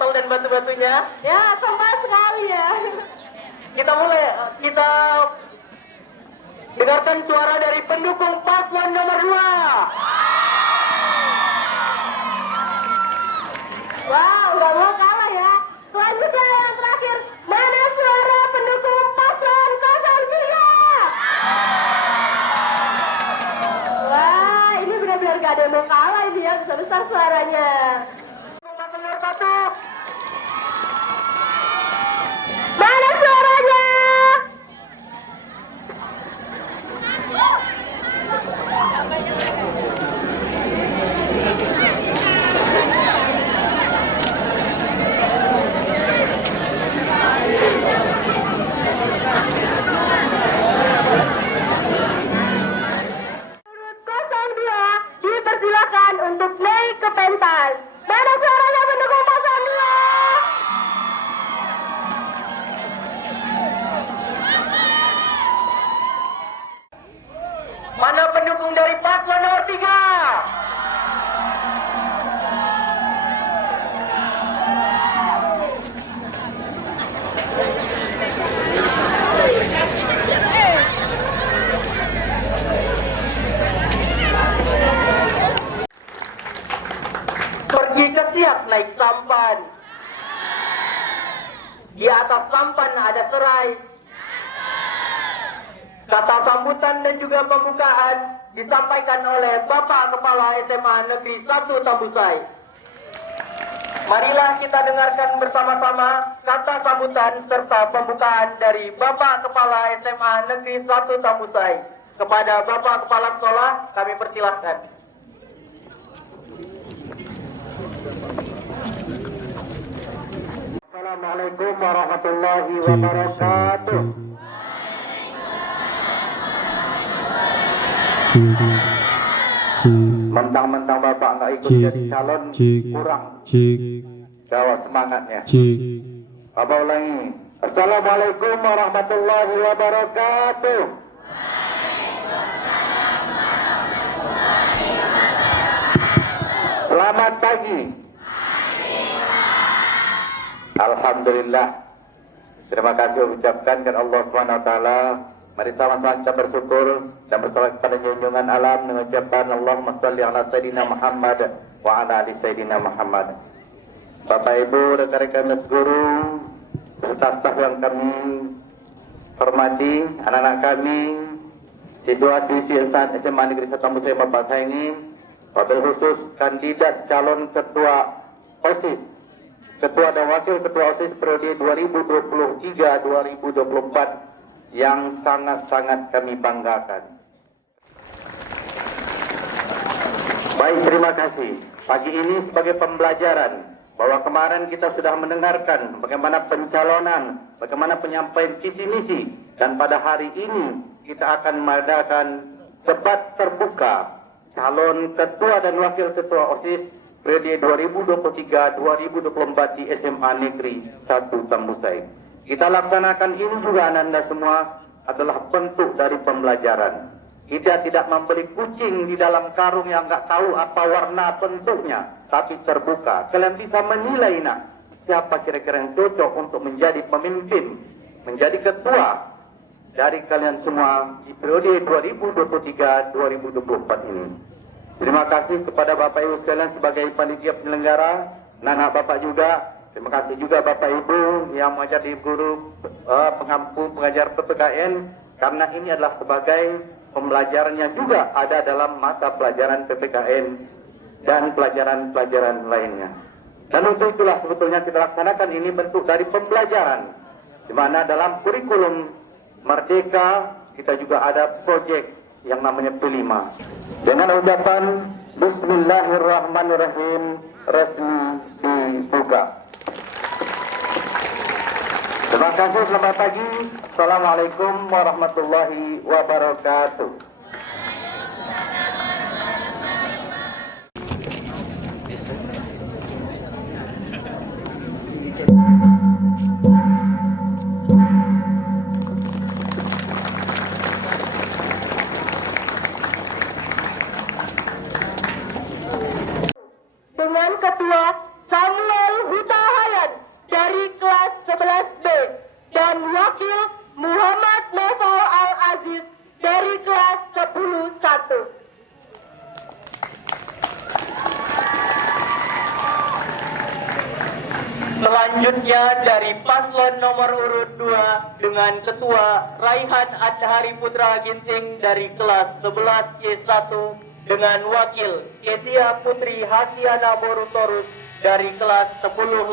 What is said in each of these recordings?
sampel dan batu-batunya. Ya, kembali sekali ya. Kita mulai, kita dengarkan suara dari pendukung paslon nomor 2. Wow, nggak mau kalah ya. Selanjutnya yang terakhir, mana suara pendukung paslon 03? Wah, ini benar-benar gak ada yang mau kalah ini ya, besar-besar suaranya. Paslon nomor 1. Mana suaranya? Urut 02 dipersilakan untuk naik ke pentas. Mana suaranya pendukung paslon 2? Mana pendukung dari paslon nomor 3? Pergi ke siap naik sampan. Di atas sampan ada serai. Kata sambutan dan juga pembukaan disampaikan oleh Bapak Kepala SMA Negeri 1 Tambusai. Marilah kita dengarkan bersama-sama kata sambutan serta pembukaan dari Bapak Kepala SMA Negeri 1 Tambusai. Kepada Bapak Kepala Sekolah, kami persilahkan. Assalamualaikum warahmatullahi wabarakatuh. Mentang-mentang Bapak nggak ikut jadi calon, kurang Jawa semangatnya. Bapak ulangi. Assalamualaikum warahmatullahi wabarakatuh. Selamat pagi. Alhamdulillah. Terima kasih ucapkan kepada Allah SWT. Mari sama-sama kita bersyukur dan bersolawat kepada junjungan alam dengan ucapan Allahumma shalli ala Sayyidina Muhammad wa ala ali Sayyidina Muhammad. Bapak Ibu, rekan-rekan guru, serta staf yang kami hormati, anak-anak kami, siswa-siswi SMA Negeri 1 Tambusai Bapak sayangi, wabil khusus kandidat calon ketua OSIS, ketua dan wakil ketua OSIS periode 2023-2024 yang sangat-sangat kami banggakan. Baik, terima kasih. Pagi ini sebagai pembelajaran bahwa kemarin kita sudah mendengarkan bagaimana pencalonan, bagaimana penyampaian visi misi, dan pada hari ini kita akan mengadakan debat terbuka calon ketua dan wakil ketua OSIS periode 2023-2024 di SMA Negeri 1 Tambusai. Kita laksanakan ini juga anda semua adalah bentuk dari pembelajaran. Kita tidak membeli kucing di dalam karung yang nggak tahu apa warna bentuknya, tapi terbuka. Kalian bisa menilai siapa kira-kira yang cocok untuk menjadi pemimpin, menjadi ketua dari kalian semua di periode 2023-2024 ini. Terima kasih kepada Bapak Ibu sekalian sebagai panitia penyelenggara, anak Bapak juga. Terima kasih juga Bapak Ibu yang mengajar di guru pengampu pengajar PPKN, karena ini adalah sebagai pembelajarannya juga ada dalam mata pelajaran PPKN dan pelajaran-pelajaran lainnya. Dan untuk itulah sebetulnya kita laksanakan ini bentuk dari pembelajaran, di mana dalam kurikulum Merdeka kita juga ada proyek yang namanya P5. Dengan ucapan Bismillahirrahmanirrahim, resmi dibuka. Terima kasih, selamat pagi. Assalamualaikum warahmatullahi wabarakatuh. Dengan Ketua Samuel Huta Hayat. Selanjutnya dari paslon nomor urut 2 dengan Ketua Raihan Adhari Putra Ginting dari kelas 11 C1 dengan Wakil Kezia Putri Hasiana Borutorus dari kelas 10-5.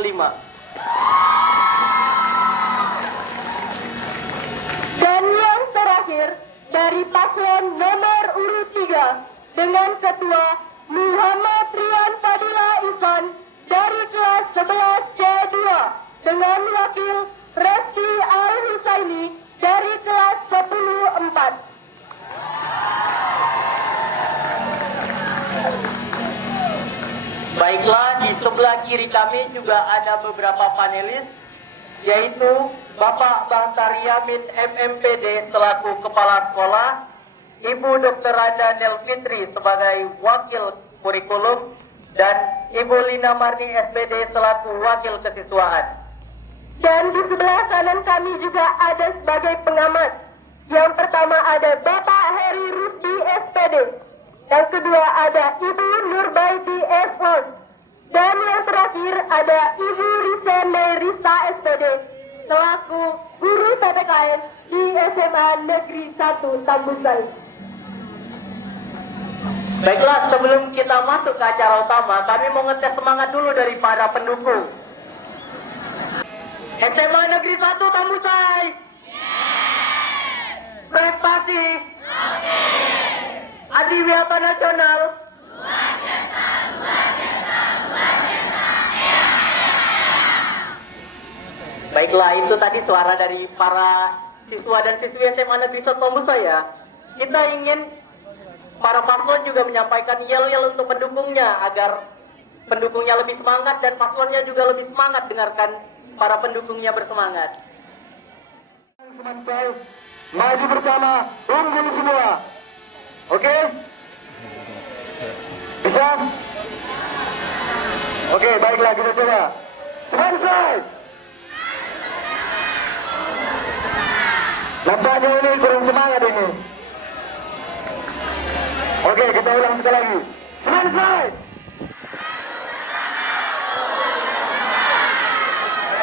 Dan yang terakhir dari paslon nomor urut 3 dengan Ketua Muhammad Rian Fadila Ihsan dari kelas 11 C2 dengan Wakil Resti Al-Husaini dari kelas 10-4. Baiklah, di sebelah kiri kami juga ada beberapa panelis, yaitu Bapak Bahtari Yamin MMPD selaku Kepala Sekolah, Ibu Dr. Rada Nelfitri sebagai Wakil Kurikulum, dan Ibu Lina Marni SPD selaku Wakil Kesiswaan. Dan di sebelah kanan kami juga ada sebagai pengamat. Yang pertama ada Bapak Heri Rusdi SPD. Yang kedua ada Ibu Nurbaiti S.Hos. Dan yang terakhir ada Ibu Risen Mayrista SPD selaku guru PPKN di SMA Negeri 1 Tambusan. Baiklah, sebelum kita masuk ke acara utama, kami mau ngetes semangat dulu dari para pendukung. SMA Negeri 1 Tambusai. Prestasi. Adiwiyata Nasional. Baiklah, itu tadi suara dari para siswa dan siswi SMA Negeri 1 Tambusai ya. Kita ingin para paslon juga menyampaikan yel-yel untuk pendukungnya agar pendukungnya lebih semangat dan paslonnya juga lebih semangat dengarkan para pendukungnya bersemangat. Maju bersama, unggul semua. Oke? Bisa? Oke, baiklah kita coba. Selesai. Nampaknya ini kurang semangat ini. Oke, kita ulang sekali lagi. Selesai.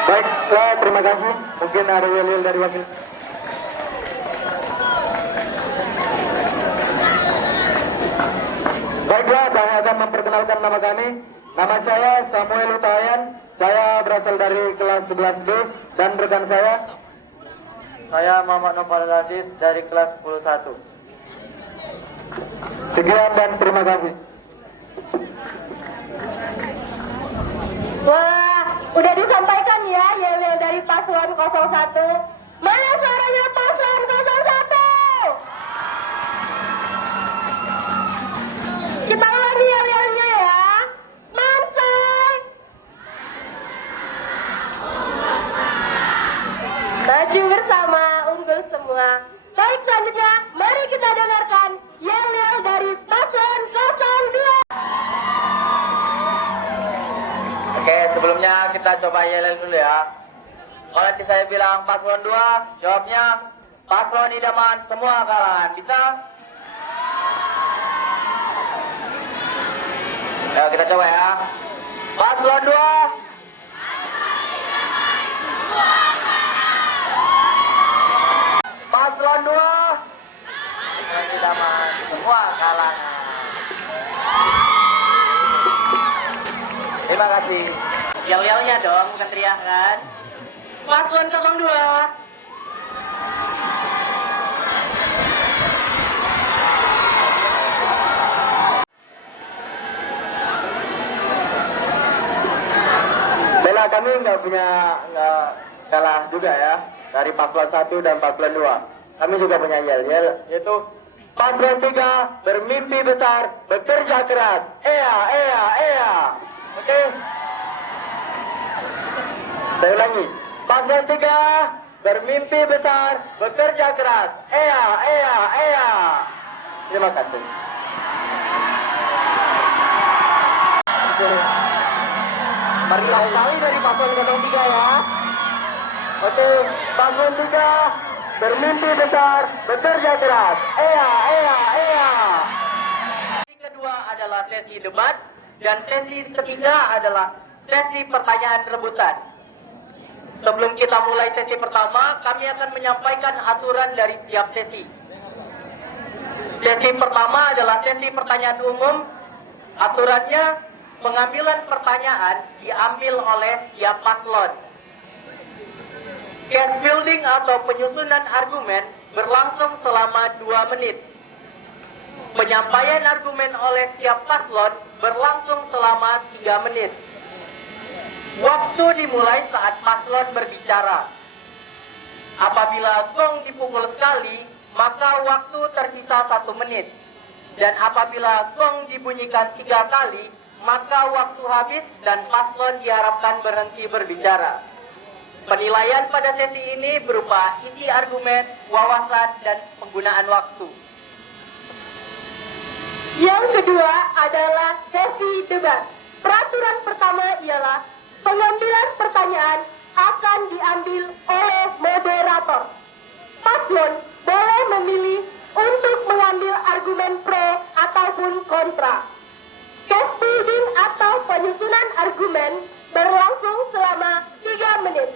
Baiklah, terima kasih. Mungkin ada yel-yel dari wakil. Baiklah, saya akan memperkenalkan nama kami. Nama saya Samuel Utayan. Saya berasal dari kelas 11B dan rekan saya Muhammad Nopal Aziz dari kelas 10-1. Sekian dan terima kasih. Wah, udah disampaikan ya yel-yel dari paslon 01. Mana suaranya paslon 01? Kita ulangi yel-yelnya ya. Mansai. Maju bersama, unggul semua. Baik, selanjutnya mari kita dengarkan yel-yel dari paslon 02. Oke, sebelumnya kita coba yel-yel dulu ya. Kalau nanti saya bilang paslon 2, jawabnya paslon idaman semua kalangan. Bisa? Ayo kita coba ya. Paslon 2. Paslon 2. Paslon idaman semua kalangan. Terima kasih. Yel-yelnya dong, bukan teriak kan. Paslon 02. Bella, kami nggak kalah juga ya dari paslon 1 dan paslon 2. Kami juga punya yel-yel, yaitu paslon 3 bermimpi besar, bekerja keras. Ea. Oke. Saya ulangi. Paslon 3 bermimpi besar, bekerja keras. Ea. Terima kasih. Meriah sekali dari paslon 03 ya. Oke, paslon 3 bermimpi besar, bekerja keras. Ea. Sesi kedua adalah sesi debat dan sesi ketiga adalah sesi pertanyaan rebutan. Sebelum kita mulai sesi pertama, kami akan menyampaikan aturan dari setiap sesi. Sesi pertama adalah sesi pertanyaan umum. Aturannya, pengambilan pertanyaan diambil oleh setiap paslon. Case building atau penyusunan argumen berlangsung selama 2 menit. Penyampaian argumen oleh setiap paslon berlangsung selama 3 menit. Waktu dimulai saat paslon berbicara. Apabila gong dipukul sekali, maka waktu tersisa 1 menit. Dan apabila gong dibunyikan 3 kali, maka waktu habis dan paslon diharapkan berhenti berbicara. Penilaian pada sesi ini berupa isi argumen, wawasan, dan penggunaan waktu. Yang kedua adalah sesi debat. Peraturan pertama ialah pengambilan pertanyaan akan diambil oleh moderator. Paslon boleh memilih untuk mengambil argumen pro ataupun kontra. Case building atau penyusunan argumen berlangsung selama 3 menit.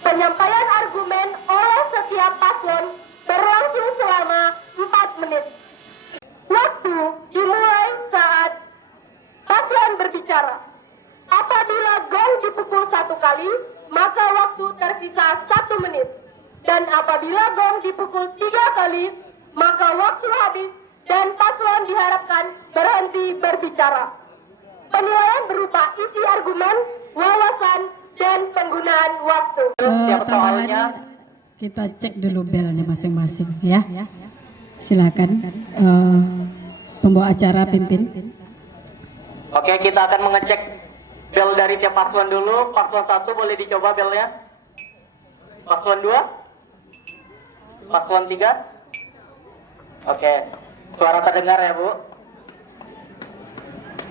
Penyampaian argumen oleh setiap paslon berlangsung selama 4 menit. Waktu dimulai saat paslon berbicara. Apabila gong dipukul 1 kali, maka waktu tersisa 1 menit. Dan apabila gong dipukul 3 kali, maka waktu habis dan paslon diharapkan berhenti berbicara. Penilaian berupa isi argumen, wawasan, dan penggunaan waktu. Setiap soalnya kita cek dulu belnya masing-masing ya. Silakan pembawa acara pimpin. Oke, kita akan mengecek bel dari tiap paslon dulu. Paslon 1 boleh dicoba belnya. Paslon 2. Paslon 3. Oke, suara terdengar ya Bu.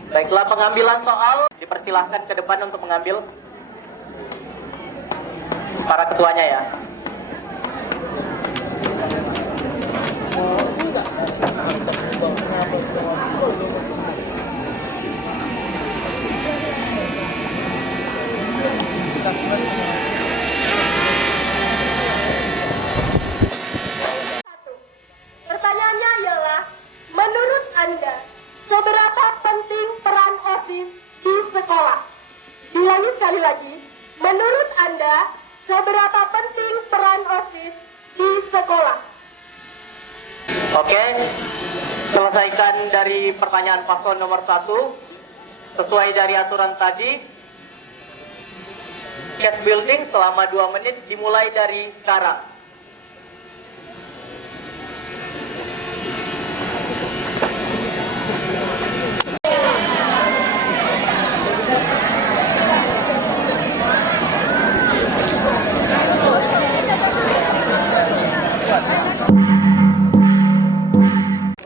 Baiklah, pengambilan soal dipersilahkan ke depan untuk mengambil. Para ketuanya ya. Pertanyaannya ialah, menurut Anda, seberapa penting peran OSIS di sekolah? Diulangi sekali lagi, menurut Anda, seberapa penting peran OSIS di sekolah? Oke, selesaikan dari pertanyaan paslon nomor 1. Sesuai dari aturan tadi, case building selama 2 menit dimulai dari sekarang.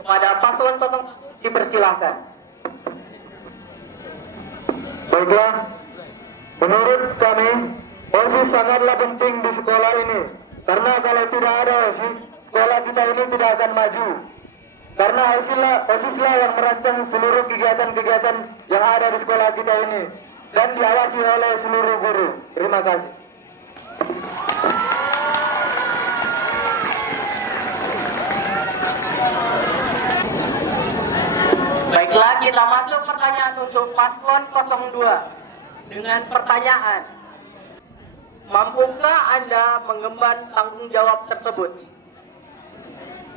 Kepada paslon 01 dipersilahkan. Baiklah, menurut kami, OSIS sangatlah penting di sekolah ini. Karena kalau tidak ada OSIS, sekolah kita ini tidak akan maju. Karena OSIS lah yang merancang seluruh kegiatan-kegiatan yang ada di sekolah kita ini. Dan diawasi oleh seluruh guru. Terima kasih. Baiklah, kita masuk pertanyaan untuk paslon 02 dengan pertanyaan, mampukah Anda mengemban tanggung jawab tersebut?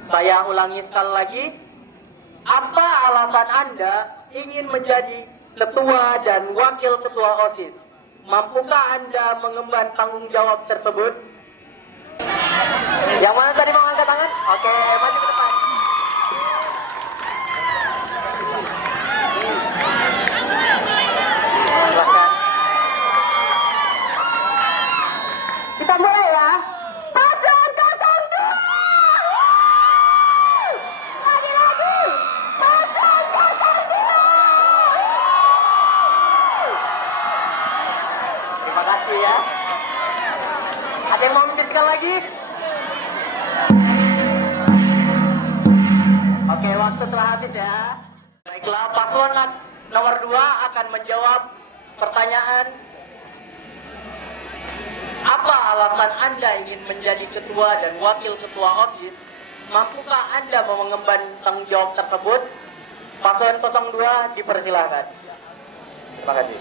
Saya ulangi sekali lagi, apa alasan Anda ingin menjadi ketua dan wakil ketua OSIS? Mampukah Anda mengemban tanggung jawab tersebut? Yang mana tadi mau angkat tangan? Oke, maju ke depan. Kita mulai ya. Paslon 02. Lagi-lagi. Paslon 02. Terima kasih ya. Ada yang mau menjelaskan lagi? Oke, waktu telah habis ya. Baiklah, paslon nomor 2 akan menjawab pertanyaan Apa alasan Anda ingin menjadi ketua dan wakil ketua OSIS? Mampukah Anda mengemban tanggung jawab tersebut? Paslon 02 dipersilahkan. Terima kasih.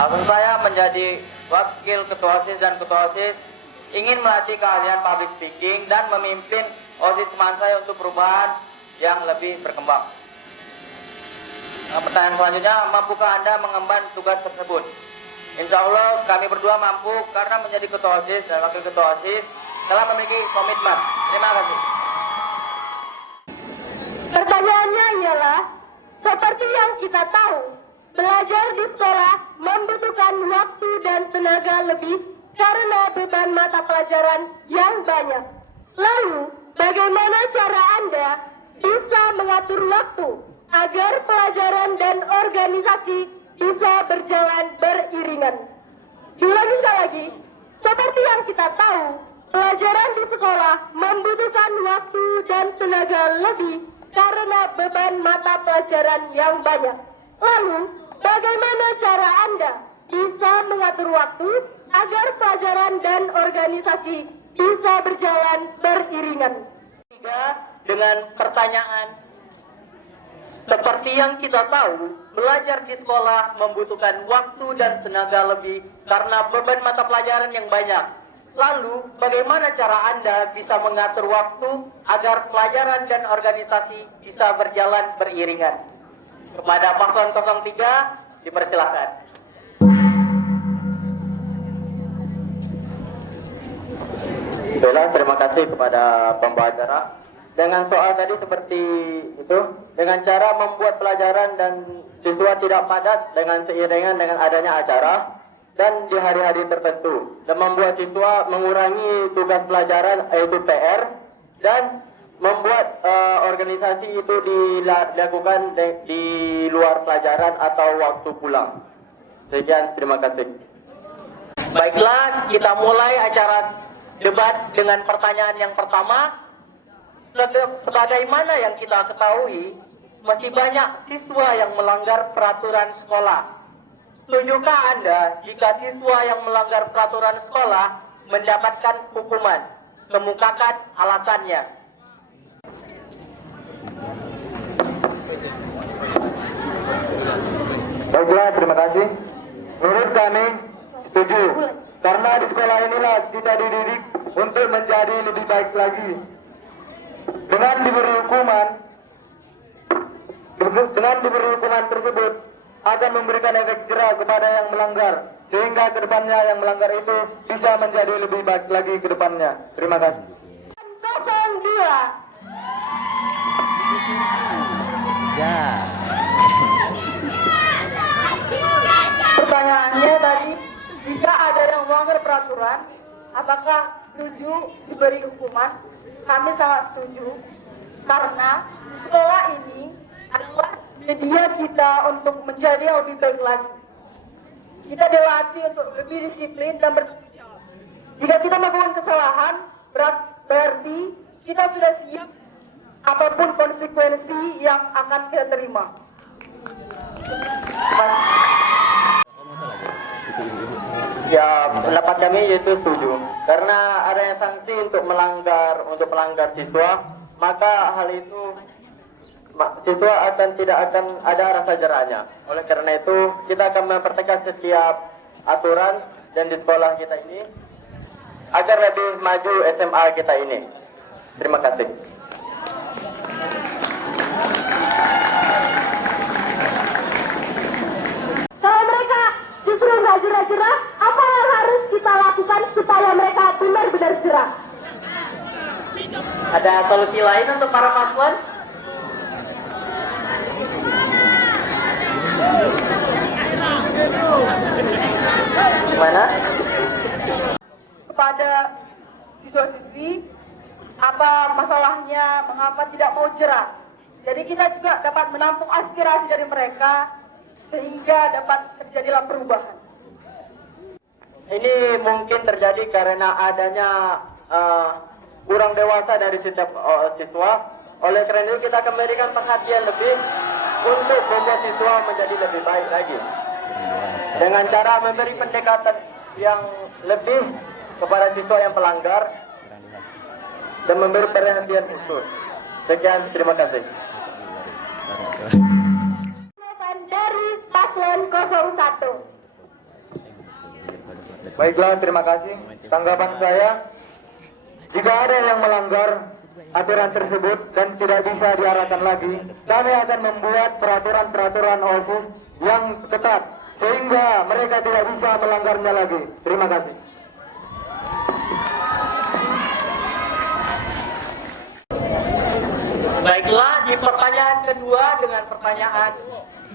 Alasan saya menjadi wakil ketua OSIS dan ketua OSIS ingin melatih keahlian public speaking dan memimpin OSIS teman saya untuk perubahan yang lebih berkembang. Pertanyaan selanjutnya, mampukah Anda mengemban tugas tersebut? Insya Allah kami berdua mampu karena menjadi ketua OSIS dan wakil ketua OSIS telah memiliki komitmen. Terima kasih. Pertanyaannya ialah, seperti yang kita tahu, belajar di sekolah membutuhkan waktu dan tenaga lebih karena beban mata pelajaran yang banyak. Lalu, bagaimana cara Anda bisa mengatur waktu agar pelajaran dan organisasi bisa berjalan beriringan? Diulangi sekali lagi, seperti yang kita tahu, pelajaran di sekolah membutuhkan waktu dan tenaga lebih karena beban mata pelajaran yang banyak. Lalu, bagaimana cara Anda bisa mengatur waktu agar pelajaran dan organisasi bisa berjalan beriringan? Dengan pertanyaan, seperti yang kita tahu, belajar di sekolah membutuhkan waktu dan tenaga lebih karena beban mata pelajaran yang banyak. Lalu, bagaimana cara Anda bisa mengatur waktu agar pelajaran dan organisasi bisa berjalan beriringan? Kepada paslon 03, dipersilahkan. Baiklah, terima kasih kepada pembawa acara. Dengan soal tadi seperti itu, dengan cara membuat pelajaran dan siswa tidak padat dengan seiringan dengan adanya acara dan di hari-hari tertentu, dan membuat siswa mengurangi tugas pelajaran yaitu PR, dan membuat organisasi itu dilakukan di luar pelajaran atau waktu pulang. Sekian, terima kasih. Baiklah, kita mulai acara debat dengan pertanyaan yang pertama. Sebagaimana yang kita ketahui, masih banyak siswa yang melanggar peraturan sekolah. Setujukah Anda jika siswa yang melanggar peraturan sekolah mendapatkan hukuman? Kemukakan alasannya. Baiklah, terima kasih. Menurut kami, setuju. Karena di sekolah inilah kita dididik untuk menjadi lebih baik lagi. Dengan diberi hukuman tersebut akan memberikan efek jerah kepada yang melanggar, sehingga kedepannya yang melanggar itu bisa menjadi lebih baik lagi ke depannya. Terima kasih. 02. Pertanyaannya tadi, jika ada yang melanggar peraturan, apakah setuju diberi hukuman? Kami sangat setuju, karena sekolah ini adalah media kita untuk menjadi yang lebih baik lagi. Kita dilatih untuk lebih disiplin dan bertanggung jawab. Jika kita melakukan kesalahan, berarti kita sudah siap apapun konsekuensi yang akan kita terima. Ya, pendapat kami yaitu setuju. Karena adanya sanksi untuk melanggar siswa, maka hal itu siswa tidak akan ada rasa jerahnya. Oleh karena itu, kita akan mempertegas setiap aturan dan di sekolah kita ini agar lebih maju SMA kita ini. Terima kasih. Kalau mereka justru nggak jerah-jerah, apa yang harus kita lakukan supaya mereka benar-benar jerah? Ada solusi lain untuk para paslon? Gimana? Kepada siswa-siswi, apa masalahnya, mengapa tidak mau jerah? Jadi kita juga dapat menampung aspirasi dari mereka, sehingga dapat terjadilah perubahan. Ini mungkin terjadi karena adanya kurang dewasa dari setiap siswa, Oleh karena itu kita akan memberikan perhatian lebih untuk membuat siswa menjadi lebih baik lagi. Dengan cara memberi pendekatan yang lebih kepada siswa yang pelanggar dan memberi perhatian khusus. Sekian, terima kasih. Dari paslon 01. Baiklah, terima kasih. Tanggapan saya, jika ada yang melanggar aturan tersebut dan tidak bisa diarahkan lagi, kami akan membuat peraturan-peraturan OSIS yang ketat sehingga mereka tidak bisa melanggarnya lagi. Terima kasih. Baiklah, di pertanyaan kedua dengan pertanyaan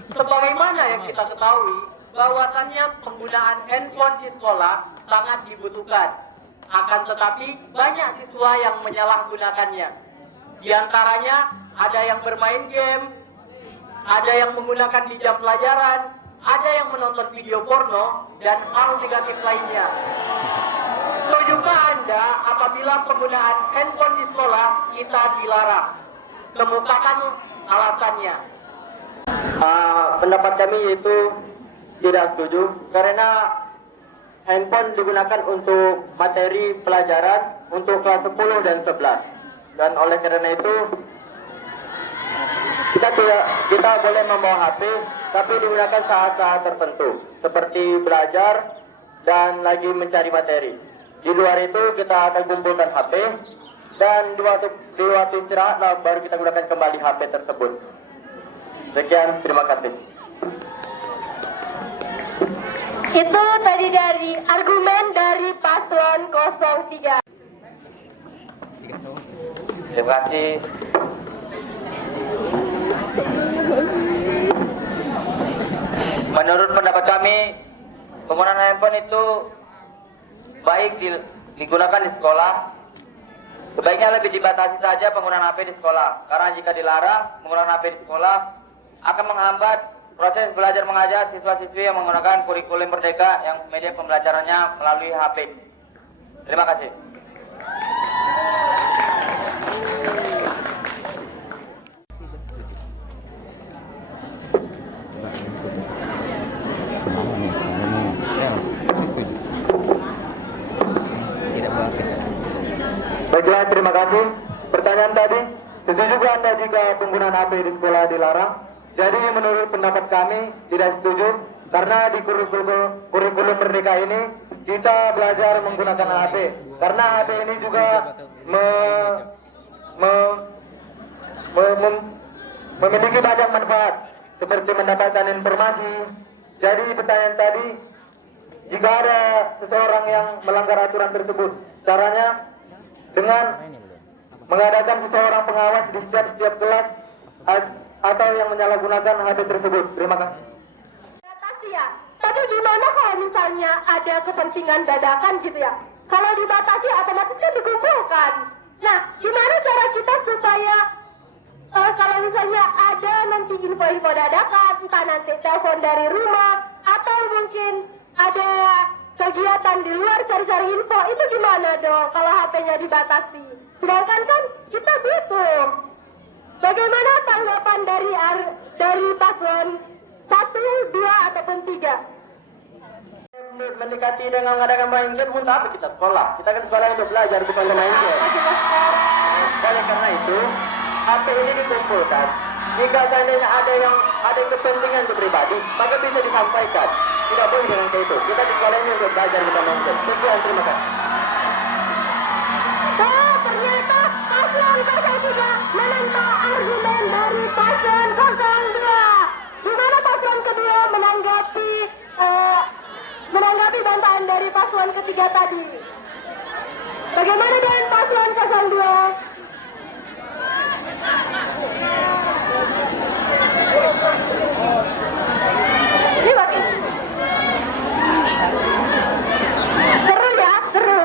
sebagaimana yang kita ketahui bahwasannya penggunaan handphone di sekolah sangat dibutuhkan. Akan tetapi banyak siswa yang menyalahgunakannya. Di antaranya ada yang bermain game, ada yang menggunakan di jam pelajaran, ada yang menonton video porno, dan hal negatif lainnya. Setujukah Anda apabila penggunaan handphone di sekolah kita dilarang? Kemukakan alasannya. Pendapat kami yaitu tidak setuju karena handphone digunakan untuk materi pelajaran untuk kelas 10 dan 11. Dan oleh karena itu kita boleh membawa HP tapi digunakan saat-saat tertentu seperti belajar dan lagi mencari materi. Di luar itu kita akan kumpulkan HP dan di waktu istirahat baru kita gunakan kembali HP tersebut. Sekian, terima kasih. Itu tadi dari argumen dari paslon 03. Terima kasih. Menurut pendapat kami, penggunaan handphone itu baik digunakan di sekolah. Sebaiknya lebih dibatasi saja penggunaan HP di sekolah. Karena jika dilarang penggunaan HP di sekolah akan menghambat proses belajar mengajar siswa-siswi yang menggunakan kurikulum merdeka yang media pembelajarannya melalui HP. Terima kasih. Baiklah, terima kasih. Pertanyaan tadi, setujukah Anda jika penggunaan HP di sekolah dilarang? Jadi menurut pendapat kami tidak setuju karena di kurikulum merdeka ini kita belajar menggunakan HP. Karena HP ini juga memiliki banyak manfaat seperti mendapatkan informasi. Jadi pertanyaan tadi, jika ada seseorang yang melanggar aturan tersebut, caranya dengan mengadakan seseorang pengawas di setiap kelas atau yang menyalahgunakan HP tersebut. Terima kasih. Batasi ya. Tapi gimana kalau misalnya ada kepentingan dadakan gitu ya? Kalau dibatasi otomatis kan dikumpulkan. Nah, gimana cara kita supaya kalau misalnya ada nanti info-info dadakan, entah nanti telepon dari rumah atau mungkin ada kegiatan di luar cari-cari info, itu gimana dong kalau HP-nya dibatasi? Sedangkan kan kita butuh. Bagaimana tanggapan dari paslon 1, 2, ataupun 3? Mendekati dengan mengadakan main game untuk apa kita sekolah? Kita kan sekolah untuk belajar bukan main game. Oleh karena itu, HP ini dikumpulkan. Jika seandainya ada kepentingan untuk pribadi, maka bisa disampaikan. Tidak boleh dengan itu. Kita di sekolah ini untuk belajar bukan main game. Sekian, terima kasih. Ternyata paslon 03 menentang argumen dari paslon 02. Gimana paslon kedua menanggapi bantahan dari paslon ketiga tadi? Bagaimana dengan paslon 02? Terima kasih. Seru ya, seru.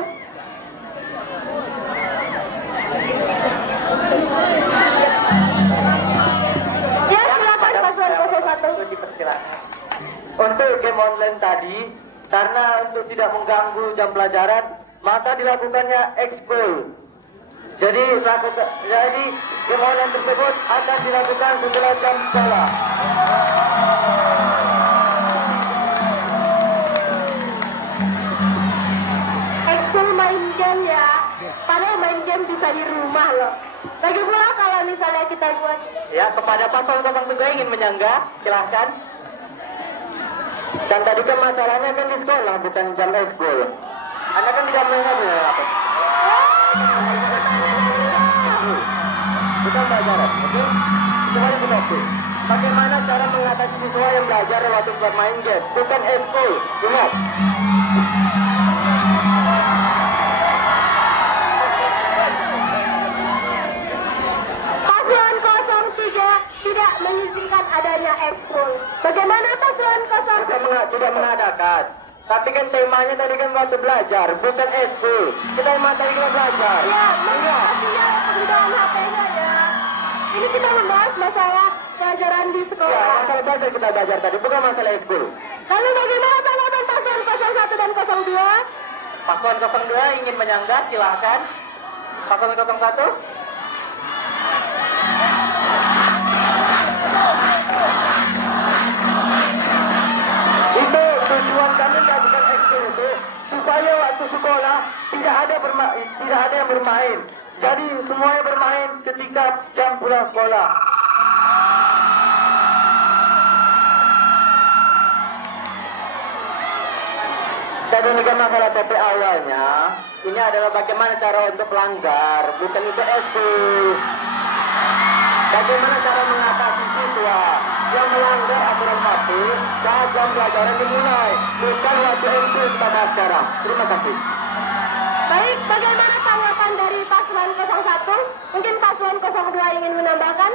Ya, silakan paslon 01. Untuk game online tadi, karena untuk tidak mengganggu jam pelajaran, maka dilakukannya ekskul. Jadi permohonan tersebut akan dilakukan setelah jam sekolah. Ekskul main game ya. Padahal main game bisa di rumah loh. Lagi pula kalau misalnya kita buat Ya, kepada paslon 03 ingin menyanggah, silahkan. Dan tadi kan masalahnya kan di sekolah, bukan jam ekskul. Anda kan tidak mendengar apa? Bukan pelajaran, oke? Semuanya betul. Bagaimana cara mengatasi siswa yang belajar waktu bermain game? Bukan ekskul, ingat. paslon 03 tidak mengizinkan adanya ekskul. Bagaimana paslon 03? Tidak mengadakan. Tapi kan temanya tadi kan waktu belajar, bukan ekskul. Kita emang tadi kan belajar. Ya, maksudnya penggunaan HP-nya ya. Ini kita membahas masalah pelajaran di Ya, sekolah. masalah belajar kita belajar tadi, bukan masalah ekskul. Lalu bagaimana tanggapan paslon 01 dan 02? Paslon 02 ingin menyanggah, silahkan. Paslon 01. Itu tujuan kami melakukan ekskul itu supaya waktu sekolah tidak ada yang bermain. Jadi semuanya bermain ketika jam pulang sekolah. Dan ini kan masalah PP awalnya, ini adalah bagaimana cara untuk melanggar, bukan itu ekskul. Bagaimana cara mengatasi siswa yang melanggar aturan waktu saat jam pelajaran dimulai, bukan waktu ekskul pada sekarang. Terima kasih. Baik, bagaimana tanggapan dari paslon 01? Mungkin paslon 02 ingin menambahkan?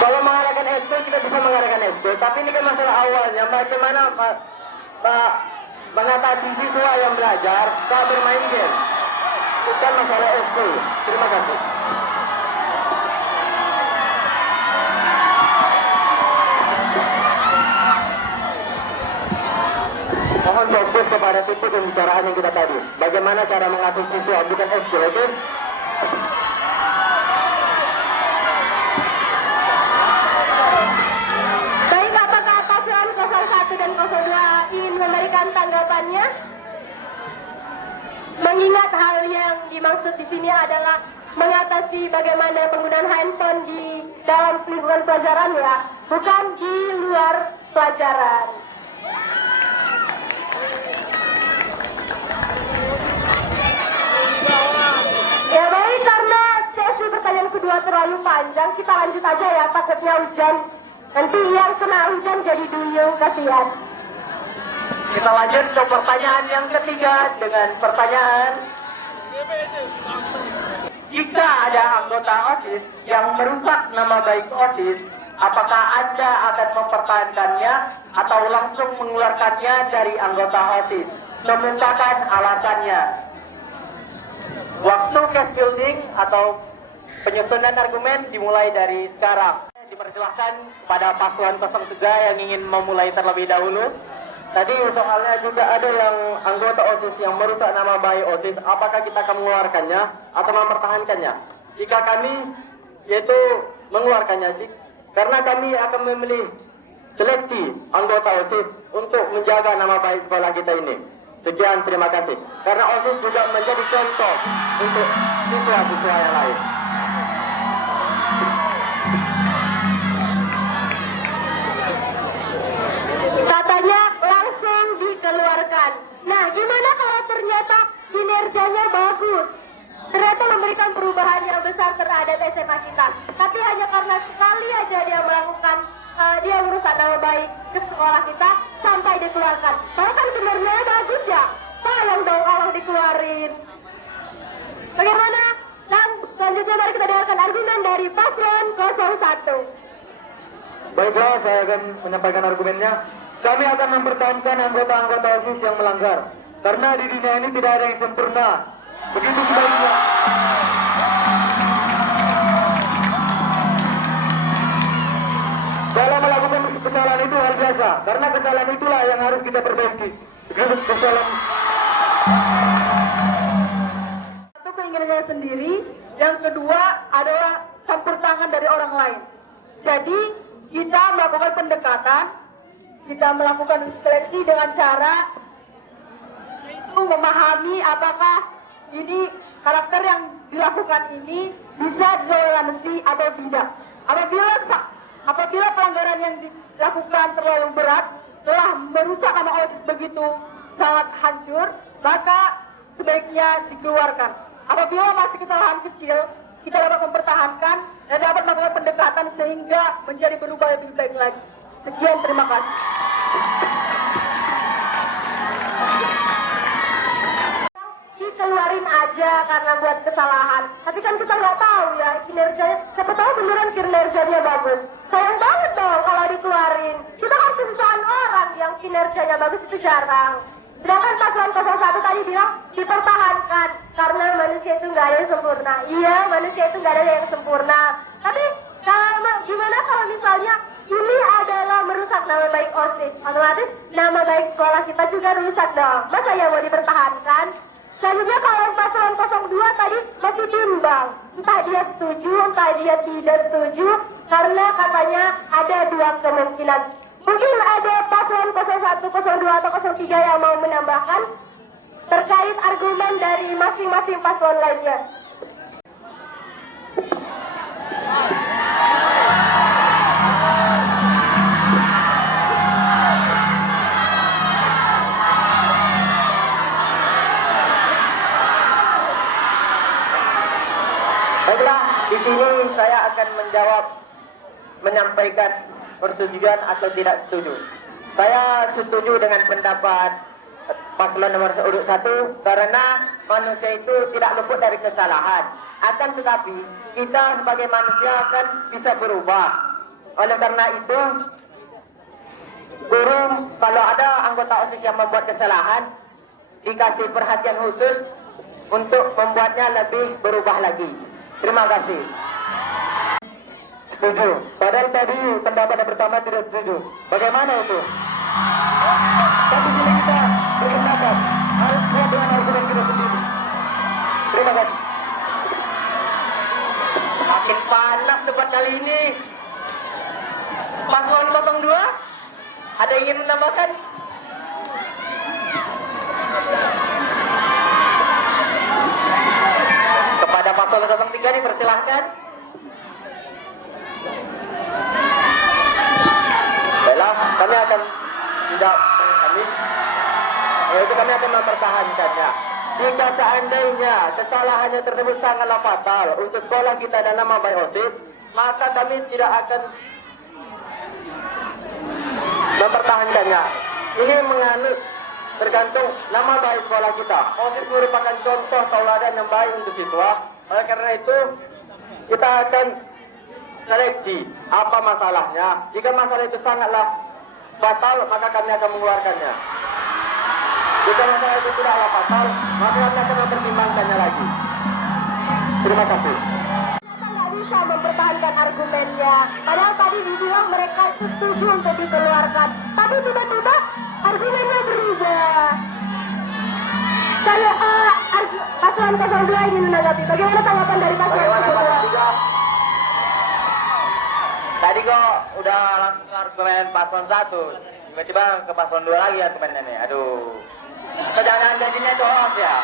Kalau mengadakan ekskul kita bisa mengadakan ekskul, tapi ini kan masalah awalnya bagaimana mengatasi siswa yang belajar saat bermain game, bukan masalah ekskul. Terima kasih. Mohon fokus kepada titik pembicaraan yang kita tadi. Bagaimana cara mengatur siswa, bukan ekskul, oke? Baik, apakah paslon 01 dan 02 ingin memberikan tanggapannya? Mengingat hal yang dimaksud di sini adalah mengatasi bagaimana penggunaan handphone di dalam lingkungan pelajaran ya, bukan di luar pelajaran. Ya baik, karena sesi pertanyaan kedua terlalu panjang, kita lanjut aja ya, takutnya hujan. Nanti yang kena hujan jadi duyung, kasihan. Kita lanjut ke pertanyaan yang ketiga dengan pertanyaan: jika ada anggota OSIS yang merusak nama baik OSIS, apakah Anda akan mempertahankannya atau langsung mengeluarkannya dari anggota OSIS? Kemukakan alasannya. Waktu case building atau penyusunan argumen dimulai dari sekarang. Dipersilahkan pada paslon 03 yang ingin memulai terlebih dahulu. Tadi soalnya juga ada yang anggota OSIS yang merusak nama baik OSIS. Apakah kita akan mengeluarkannya atau mempertahankannya? Jika kami yaitu mengeluarkannya, karena kami akan memilih seleksi anggota OSIS untuk menjaga nama baik sekolah kita ini. Sekian, terima kasih. Karena OSIS juga menjadi contoh untuk siswa-siswa yang lain. Katanya langsung dikeluarkan. Nah, gimana kalau ternyata kinerjanya bagus? Ternyata memberikan perubahan yang besar terhadap SMA kita. Tapi hanya karena sekali aja dia melakukan, dia merusak nama baik ke sekolah kita sampai dikeluarkan. Kalau kan sebenarnya bagus ya, sayang dong kalau dikeluarin. Bagaimana? Dan selanjutnya mari kita dengarkan argumen dari paslon 01. Baiklah, saya akan menyampaikan argumennya. Kami akan mempertahankan anggota-anggota OSIS yang melanggar. Karena di dunia ini tidak ada yang sempurna. Begitu sebaliknya. Dalam melakukan kesalahan itu hal biasa. Karena kesalahan itulah yang harus kita perbaiki. Begitu kesalahan. ownernya sendiri, yang kedua adalah campur tangan dari orang lain. Jadi kita melakukan pendekatan, kita melakukan seleksi dengan cara itu memahami apakah ini karakter yang dilakukan ini bisa ditoleransi atau tidak. Apabila pelanggaran yang dilakukan terlalu berat, telah merusak nama OSIS begitu sangat hancur, maka sebaiknya dikeluarkan. Apabila masih kesalahan kecil, kita dapat mempertahankan dan dapat melakukan pendekatan sehingga menjadi berubah lebih baik lagi. Sekian, terima kasih. Keluarin aja karena buat kesalahan. Tapi kan kita nggak tahu ya kinerjanya. Siapa tahu beneran kinerjanya bagus. Sayang banget dong kalau dikeluarin. Kita kan susah-susahan orang yang kinerjanya bagus itu jarang. Sedangkan paslon 01 tadi bilang dipertahankan karena manusia itu nggak ada yang sempurna. Iya, manusia itu nggak ada yang sempurna. Tapi gimana kalau misalnya ini adalah merusak nama baik OSIS, otomatis nama baik sekolah kita juga rusak dong. Masa ya mau dipertahankan? Selanjutnya kalau paslon 02 tadi masih bimbang. Entah dia setuju, entah dia tidak setuju. Karena katanya ada dua kemungkinan. Mungkin ada paslon 01, 02, atau 03 yang mau menambahkan terkait argumen dari masing-masing paslon lainnya. Baiklah, di sini saya akan menyampaikan persetujuan atau tidak setuju. Saya setuju dengan pendapat paslon nomor urut 1 karena manusia itu tidak luput dari kesalahan. Akan tetapi kita sebagai manusia kan bisa berubah. Oleh karena itu, guru kalau ada anggota OSIS yang membuat kesalahan dikasih perhatian khusus untuk membuatnya lebih berubah lagi. Terima kasih. Setuju. Padahal tadi pendapat yang pertama tidak setuju. Bagaimana itu? Tapi sini kita berpendapat harus lihat dengan argumen kita sendiri. Terima kasih. Makin panas debat kali ini. Paslon 02, ada yang ingin menambahkan? Kepada paslon 03 dipersilahkan. Baiklah, kami akan tidak yaitu kami akan mempertahankannya. Jika seandainya kesalahannya tersebut sangatlah fatal untuk sekolah kita dan nama baik OSIS, maka kami tidak akan mempertahankannya. Ini menganut tergantung nama baik sekolah kita. OSIS merupakan contoh tauladan yang baik untuk siswa. Oleh karena itu, kita akan seleksi apa masalahnya. Jika masalah itu sangatlah fatal, maka kami akan mengeluarkannya. Jika masalah itu tidaklah fatal, maka kami akan mempertimbangkannya lagi. Terima kasih. Nggak bisa mempertahankan argumennya. Padahal tadi dibilang mereka setuju untuk dikeluarkan. Tapi tiba-tiba argumennya berubah. Saya paslon 02 ingin menanggapi. Bagaimana tanggapan dari paslon 02? Tadi kok udah langsung argumen paslon 1, tiba-tiba ke paslon 2 lagi argumennya nih. Aduh, jangan janjinya itu hoax ya.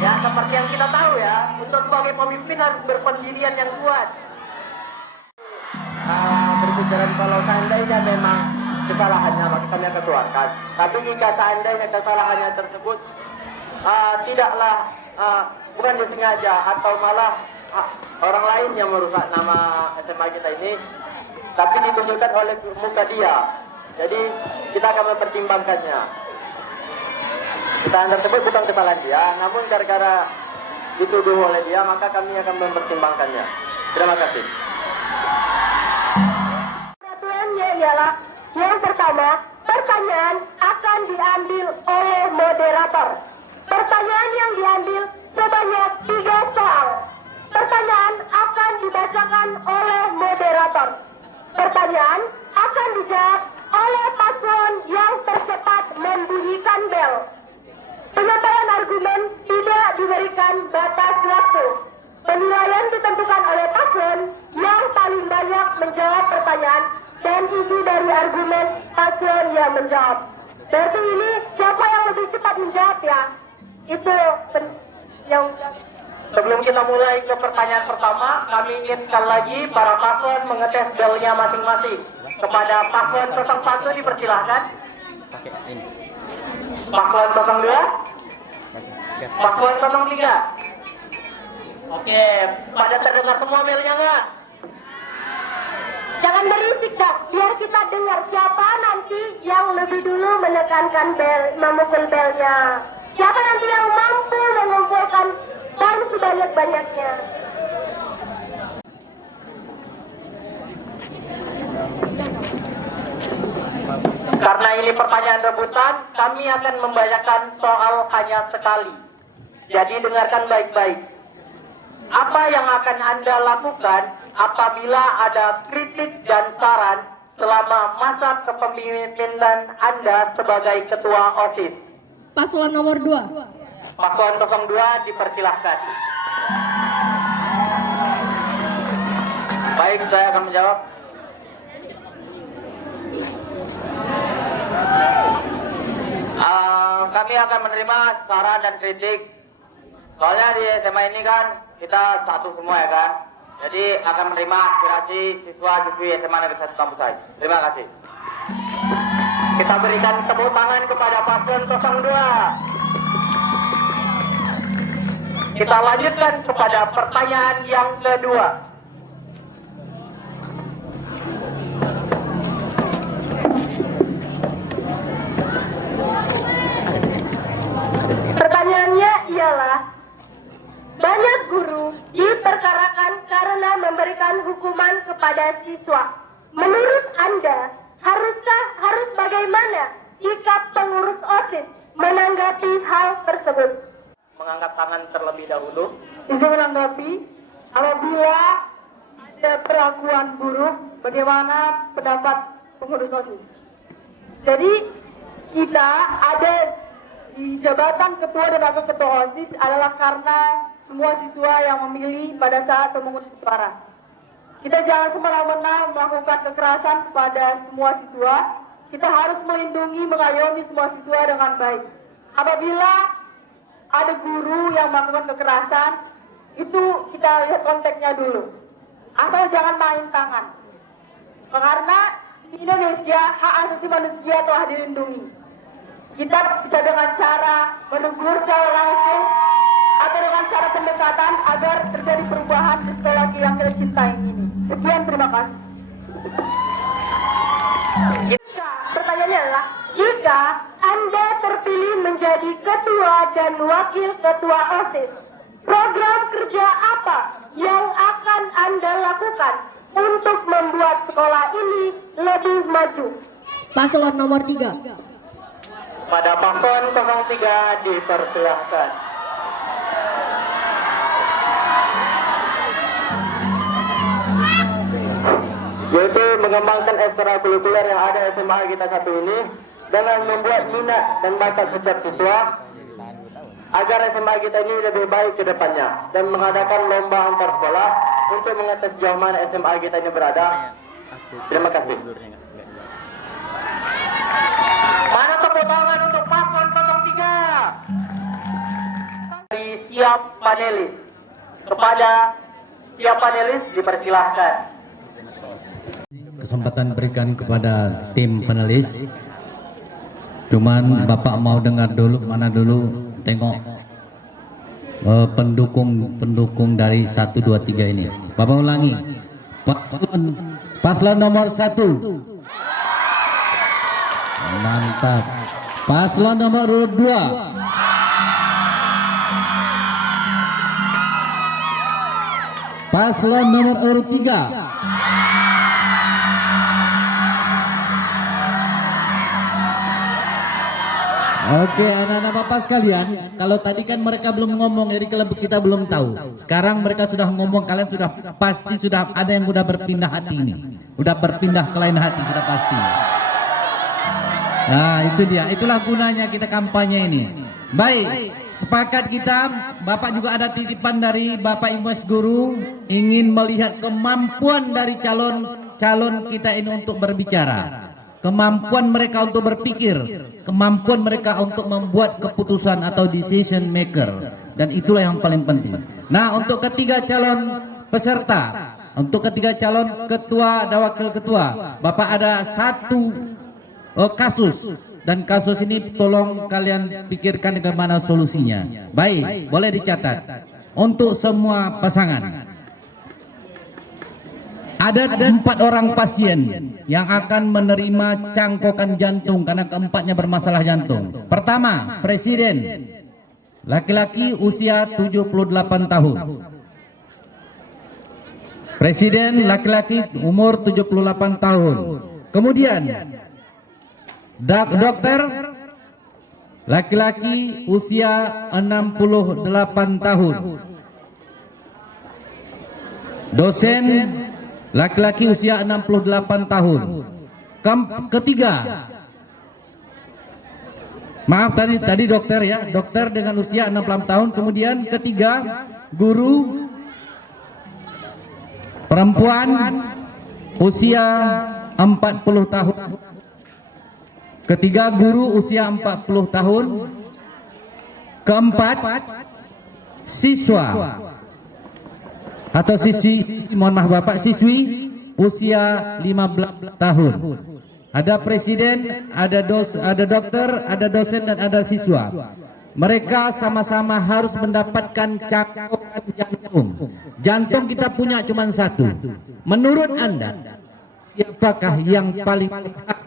Ya seperti yang kita tahu ya, untuk sebagai pemimpin harus berpendirian yang kuat. Berbicara kalau seandainya memang kesalahannya maka kami akan keluarkan. Tapi jika seandainya kesalahannya tersebut tidaklah bukan disengaja atau malah orang lain yang merusak nama SMA kita ini, tapi ditunjukkan oleh muka dia. Jadi kita akan mempertimbangkannya. Kesalahan tersebut bukan kesalahan dia, namun gara-gara dituduh oleh dia, maka kami akan mempertimbangkannya. Terima kasih. Peraturannya ialah yang pertama, pertanyaan akan diambil oleh moderator. Pertanyaan yang diambil sebanyak 3 soal. Pertanyaan akan dibacakan oleh moderator. Pertanyaan akan dijawab oleh paslon yang tercepat membunyikan bel. Penyampaian argumen tidak diberikan batas waktu. Penilaian ditentukan oleh paslon yang paling banyak menjawab pertanyaan dan isi dari argumen paslon yang menjawab. Berarti ini siapa yang lebih cepat menjawab ya? Itu yang... Sebelum kita mulai ke pertanyaan pertama, kami ingin sekali lagi para paslon mengetes belnya masing-masing. Kepada paslon 01 dipersilahkan. Paslon 02. Paslon 03. Oke, pada terdengar semua belnya nggak? Jangan berisik dah, biar kita dengar siapa nanti yang lebih dulu menekankan bel, memukul belnya. Siapa nanti yang mampu mengumpulkan dan sebanyak-banyaknya. Karena ini pertanyaan rebutan, kami akan membacakan soal hanya sekali. Jadi dengarkan baik-baik. Apa yang akan Anda lakukan apabila ada kritik dan saran selama masa kepemimpinan Anda sebagai ketua OSIS? Paslon nomor 2. Paslon 02 dipersilahkan. Baik, saya akan menjawab. Kami akan menerima saran dan kritik. Soalnya di SMA ini kan kita satu semua ya kan. Jadi akan menerima aspirasi siswa-siswi SMA Negeri 1 Kampus Hai. Terima kasih. Kita berikan tepuk tangan kepada paslon 02. Kita lanjutkan kepada pertanyaan yang kedua. Pertanyaannya ialah, banyak guru diperkarakan karena memberikan hukuman kepada siswa. Menurut Anda, harus bagaimana sikap pengurus OSIS menanggapi hal tersebut? Mengangkat tangan terlebih dahulu. Izin menanggapi, apabila ada perlakuan buruk, bagaimana pendapat pengurus OSIS? Jadi kita ada di jabatan ketua dan wakil ketua OSIS adalah karena semua siswa yang memilih pada saat pemungutan suara. Kita jangan semena-mena melakukan kekerasan kepada semua siswa. Kita harus melindungi, mengayomi semua siswa dengan baik. Apabila ada guru yang melakukan kekerasan, itu kita lihat konteksnya dulu. Asal jangan main tangan. Karena di Indonesia hak asasi manusia telah dilindungi. Kita bisa dengan cara menegur secara langsung atau dengan cara pendekatan agar terjadi perubahan di sekolah yang kita cintai ini. Sekian, terima kasih. Pertanyaannya adalah, jika Anda terpilih menjadi ketua dan wakil ketua OSIS, program kerja apa yang akan Anda lakukan untuk membuat sekolah ini lebih maju? Paslon nomor 3. Pada paslon 03 dipersilahkan. Yaitu mengembangkan ekstrakurikuler yang ada SMA kita satu ini dengan membuat minat dan bakat setiap siswa agar SMA kita ini lebih baik ke depannya dan mengadakan lomba antar sekolah untuk mengetes sejauh mana SMA kita ini berada. Terima kasih. Mana tepuk tangan untuk paslon 03? Dari setiap panelis. Kepada setiap panelis dipersilahkan. Kesempatan berikan kepada tim panelis. Cuman Bapak mau dengar dulu, mana dulu tengok pendukung dari 1, 2, 3 ini. Bapak ulangi. Paslon nomor 1. Mantap. Paslon nomor 2. Paslon nomor 3. Oke, anak-anak Bapak sekalian, kalau tadi kan mereka belum ngomong, jadi kalau kita belum tahu. Sekarang mereka sudah ngomong, kalian sudah pasti sudah ada yang sudah berpindah hati ini. Sudah berpindah ke lain hati, sudah pasti. Nah, itu dia. Itulah gunanya kita kampanye ini. Baik, sepakat kita. Bapak juga ada titipan dari Bapak Ibu Guru, ingin melihat kemampuan dari calon kita ini untuk berbicara, kemampuan mereka untuk berpikir, kemampuan mereka untuk membuat keputusan atau decision maker, dan itulah yang paling penting. Nah, untuk ketiga calon peserta, untuk ketiga calon ketua dan wakil ketua, Bapak ada satu kasus, dan kasus ini tolong kalian pikirkan bagaimana solusinya. Baik, boleh dicatat untuk semua pasangan. Ada 4 orang pasien yang akan menerima cangkokan jantung karena keempatnya bermasalah jantung. Pertama, presiden, laki-laki usia 78 tahun. Presiden laki-laki umur 78 tahun. Kemudian dokter laki-laki usia 68 tahun. Dosen laki-laki usia 68 tahun. Ketiga, maaf tadi dokter ya, dokter dengan usia 68 tahun. Kemudian ketiga, guru perempuan usia 40 tahun. Ketiga, guru usia 40 tahun. Keempat, siswa atau siswi, mohon maaf Bapak, siswi usia 15 tahun. Ada presiden, ada dokter, ada dosen, dan ada siswa. Mereka sama-sama harus mendapatkan cangkokan jantung. Jantung kita punya cuma satu. Menurut Anda, siapakah yang paling berhak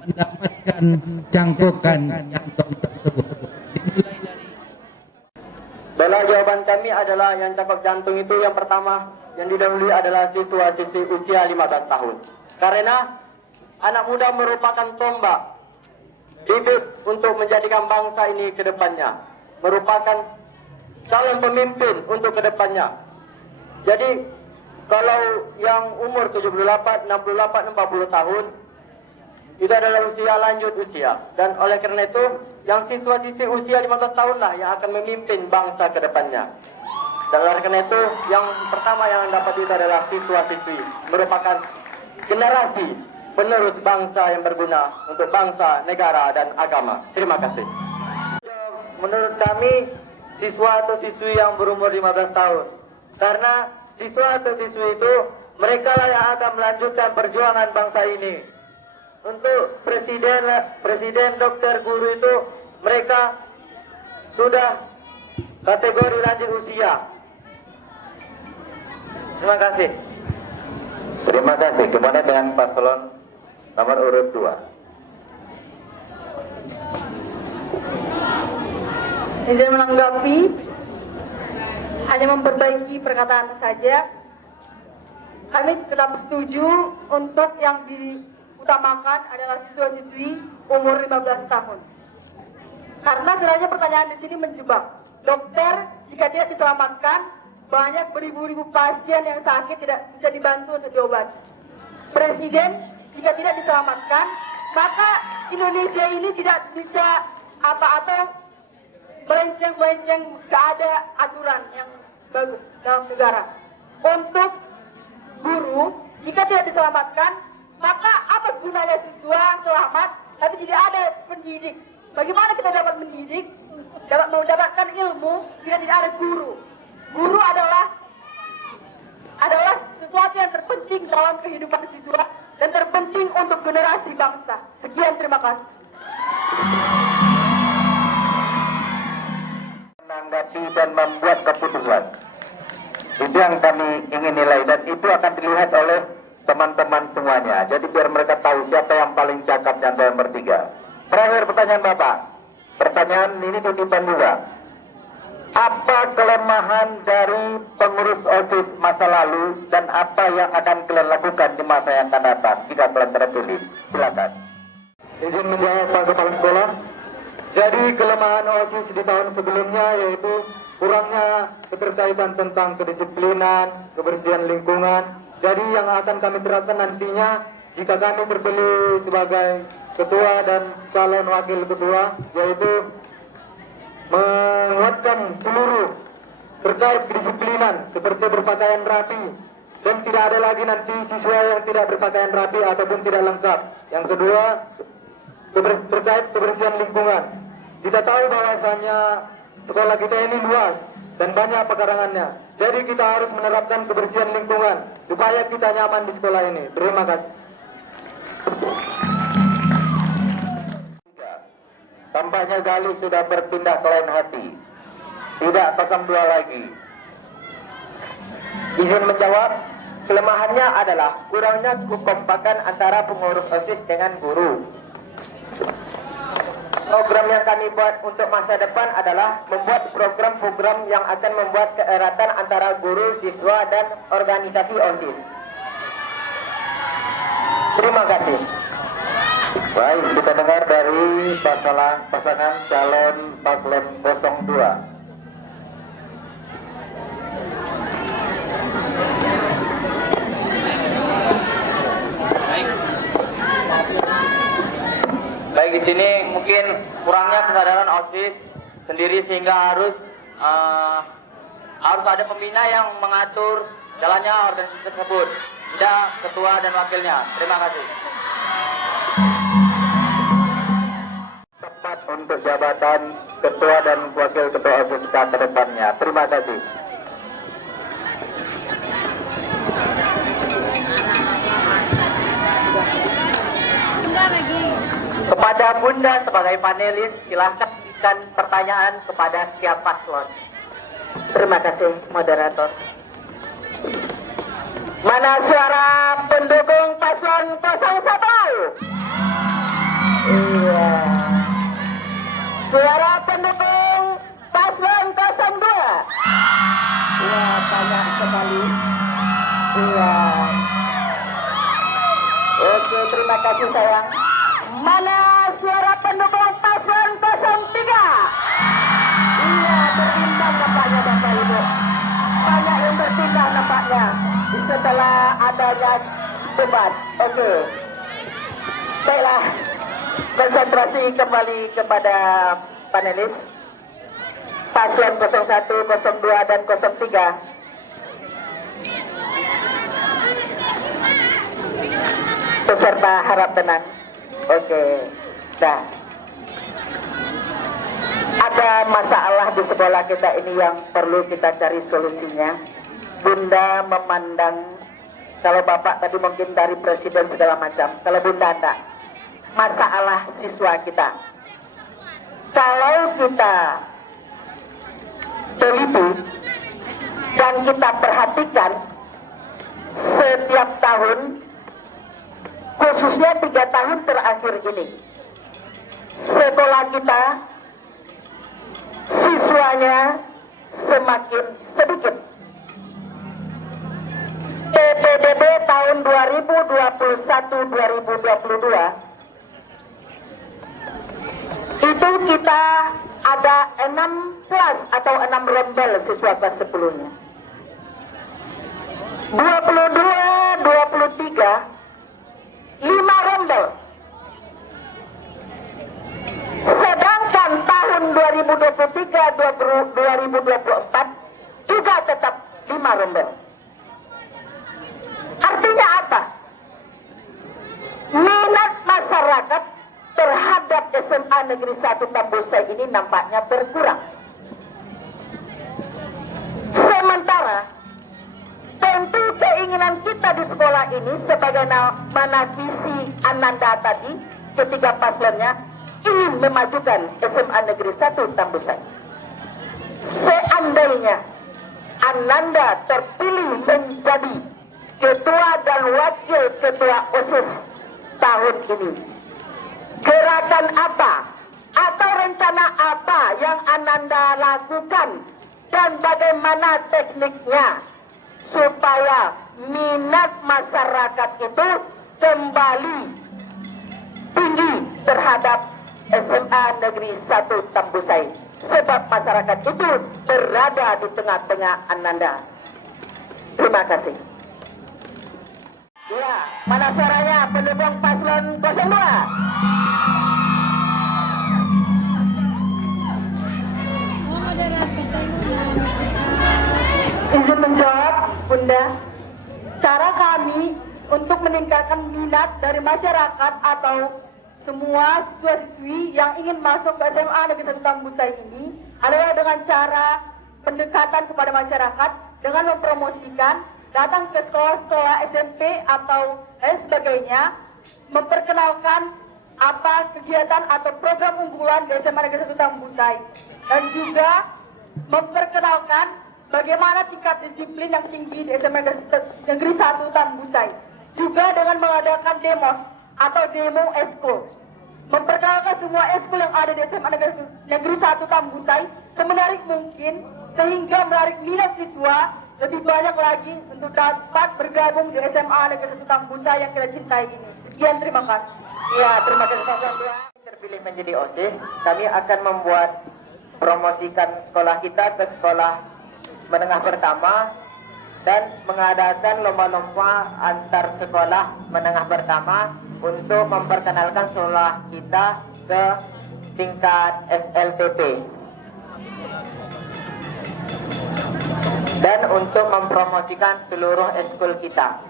mendapatkan cangkokan jantung tersebut? Dimulai dari Bala jawaban kami adalah yang cangkok jantung itu yang pertama yang didahului adalah siswa-siswi usia 15 tahun. Karena anak muda merupakan tombak bibit untuk menjadikan bangsa ini ke depannya, merupakan calon pemimpin untuk ke depannya. Jadi kalau yang umur 78, 68, 40 tahun itu adalah usia lanjut usia, dan oleh karena itu yang siswa-siswi usia 15 tahun lah yang akan memimpin bangsa ke depannya. Dan oleh karena itu yang pertama yang dapat itu adalah siswa-siswi, merupakan generasi penerus bangsa yang berguna untuk bangsa, negara, dan agama. Terima kasih. Menurut kami, siswa atau siswi yang berumur 15 tahun. Karena siswa atau siswi itu, mereka lah yang akan melanjutkan perjuangan bangsa ini. Untuk presiden, dokter, guru itu, mereka sudah kategori lanjut usia. Terima kasih. Terima kasih. Kemudian dengan paslon nomor urut 2. Izin menanggapi, hanya memperbaiki perkataan saja. Kami tetap setuju untuk yang diutamakan adalah siswa-siswi umur 15 tahun. Karena sebenarnya pertanyaan di sini menjebak. Dokter jika tidak diselamatkan, banyak beribu-ribu pasien yang sakit tidak bisa dibantu untuk diobati. Presiden jika tidak diselamatkan, maka Indonesia ini tidak bisa atau melenceng-melenceng, gak ada aturan yang bagus dalam negara. Untuk guru, jika tidak diselamatkan, maka apa gunanya siswa selamat tapi tidak ada pendidik? Bagaimana kita dapat mendidik, dapat mendapatkan ilmu jika tidak ada guru? Guru adalah sesuatu yang terpenting dalam kehidupan siswa dan terpenting untuk generasi bangsa. Sekian, terima kasih. Menanggapi dan membuat keputusan, itu yang kami ingin nilai, dan itu akan dilihat oleh teman-teman semuanya. Jadi biar mereka tahu siapa yang paling cakap di antara yang bertiga. Terakhir pertanyaan Bapak, pertanyaan ini titipan juga. Apa kelemahan dari pengurus OSIS masa lalu dan apa yang akan kalian lakukan di masa yang akan datang jika kalian terpilih? Silakan. Izin menjawab Pak Kepala Sekolah. Jadi kelemahan OSIS di tahun sebelumnya yaitu kurangnya keterkaitan tentang kedisiplinan, kebersihan lingkungan. Jadi yang akan kami terapkan nantinya jika kami terpilih sebagai ketua dan calon wakil ketua, yaitu menguatkan seluruh terkait kedisiplinan seperti berpakaian rapi, dan tidak ada lagi nanti siswa yang tidak berpakaian rapi ataupun tidak lengkap. Yang kedua, terkait kebersihan lingkungan. Kita tahu bahwasanya sekolah kita ini luas dan banyak pekarangannya. Jadi kita harus menerapkan kebersihan lingkungan supaya kita nyaman di sekolah ini. Terima kasih. Tampaknya Gali sudah berpindah ke lain hati. Tidak 02 lagi. Izin menjawab, kelemahannya adalah kurangnya kekompakan antara pengurus OSIS dengan guru. Program yang kami buat untuk masa depan adalah membuat program-program yang akan membuat keeratan antara guru, siswa, dan organisasi OSIS. Terima kasih. Baik, kita dengar dari pasangan calon paslon 02. Baik, di sini mungkin kurangnya kesadaran OSIS sendiri sehingga harus ada pembina yang mengatur jalannya organisasi tersebut, tidak ketua dan wakilnya. Terima kasih. Tepat untuk jabatan ketua dan wakil ketua OSIS kita ke depannya. Terima kasih. Kepada Bunda sebagai panelis, silahkan berikan pertanyaan kepada setiap paslon. Terima kasih, moderator. Mana suara pendukung paslon 01? Iya. Suara pendukung paslon 02? Iya, banyak sekali. Iya. Oke, terima kasih sayang. Mana suara pendukung paslon 03? Iya, bertimbang nampaknya Bapak Ibu. Banyak yang bertimbang nampaknya setelah adanya debat. Oke. Baiklah, konsentrasi kembali kepada panelis paslon 01, 02, dan 03. Peserta harap tenang. Oke, nah, ada masalah di sekolah kita ini yang perlu kita cari solusinya. Bunda memandang, kalau Bapak tadi mungkin dari presiden segala macam, kalau Bunda enggak, masalah siswa kita. Kalau kita teliti dan kita perhatikan setiap tahun, khususnya 3 tahun terakhir ini, sekolah kita siswanya semakin sedikit. PPDB tahun 2021-2022 itu kita ada 6 kelas atau 6 rombel siswa kelas 10-nya. 22-23 5 rombel. Sedangkan tahun 2023-2024 juga tetap 5 rombel. Artinya apa? Minat masyarakat terhadap SMA Negeri 1 Tambusai ini nampaknya berkurang. Sementara tentu keinginan kita di sekolah ini sebagaimana visi Ananda tadi ketiga paslonnya ingin memajukan SMA Negeri 1 Tambusai. Seandainya Ananda terpilih menjadi ketua dan wakil ketua OSIS tahun ini, gerakan apa atau rencana apa yang Ananda lakukan dan bagaimana tekniknya supaya minat masyarakat itu kembali tinggi terhadap SMA Negeri 1 Tambusai, sebab masyarakat itu berada di tengah-tengah Ananda. Terima kasih. Iya, mana suaranya pendukung paslon 02? Izin menjawab, Bunda. Cara kami untuk meningkatkan minat dari masyarakat atau semua siswa-siswi yang ingin masuk ke SMA Negeri 1 Tambusai ini adalah dengan cara pendekatan kepada masyarakat dengan mempromosikan datang ke sekolah-sekolah SMP atau lain sebagainya, memperkenalkan apa kegiatan atau program unggulan di SMA Negeri 1 Tambusai, dan juga memperkenalkan bagaimana tingkat disiplin yang tinggi di SMA Negeri 1 Tambusai, juga dengan mengadakan demos atau demo eskul, memperkenalkan semua eskul yang ada di SMA Negeri 1 Tambusai semenarik mungkin sehingga menarik minat siswa lebih banyak lagi untuk dapat bergabung di SMA Negeri 1 Tambusai yang kita cintai ini. Sekian, terima kasih. Ya, terima kasih Pak. Terpilih menjadi OSIS, kami akan membuat promosikan sekolah kita ke sekolah menengah pertama dan mengadakan lomba-lomba antar sekolah menengah pertama untuk memperkenalkan sekolah kita ke tingkat SLTP dan untuk mempromosikan seluruh eskul kita.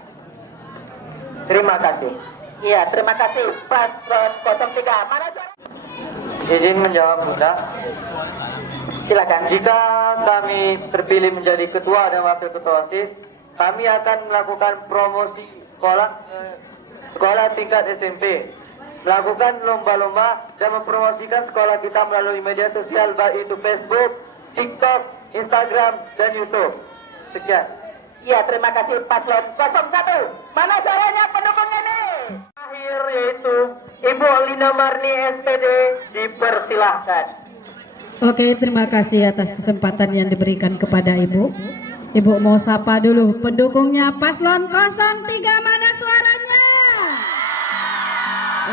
Terima kasih. Iya, terima kasih Paslon 03. Mana suara? Izin menjawab, Bunda. Silakan. Jika kami terpilih menjadi ketua dan wakil ketua OSIS, kami akan melakukan promosi sekolah tingkat SMP, melakukan lomba-lomba dan mempromosikan sekolah kita melalui media sosial baik itu Facebook, TikTok, Instagram, dan YouTube. Sekian. Iya, terima kasih Paslon 01. Mana suaranya pendukung ini? Akhir yaitu Ibu Lina Marni SPD, dipersilahkan. Oke, terima kasih atas kesempatan yang diberikan kepada Ibu. Ibu mau sapa dulu pendukungnya paslon 03, mana suaranya?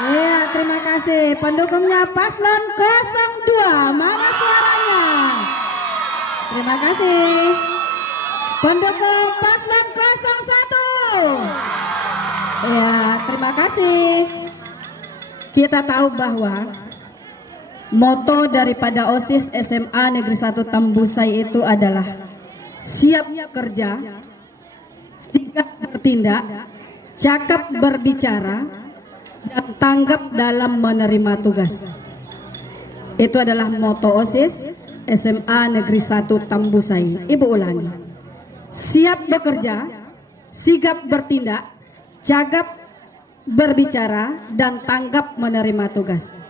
Iya, terima kasih. Pendukungnya paslon 02, mana suaranya? Terima kasih. Pendukung paslon 01. Ya, terima kasih. Kita tahu bahwa moto daripada OSIS SMA Negeri 1 Tambusai itu adalah siap kerja, sigap bertindak, cakap berbicara, dan tanggap dalam menerima tugas. Itu adalah moto OSIS SMA Negeri 1 Tambusai. Ibu ulangi. Siap bekerja, sigap bertindak, cakap berbicara, dan tanggap menerima tugas.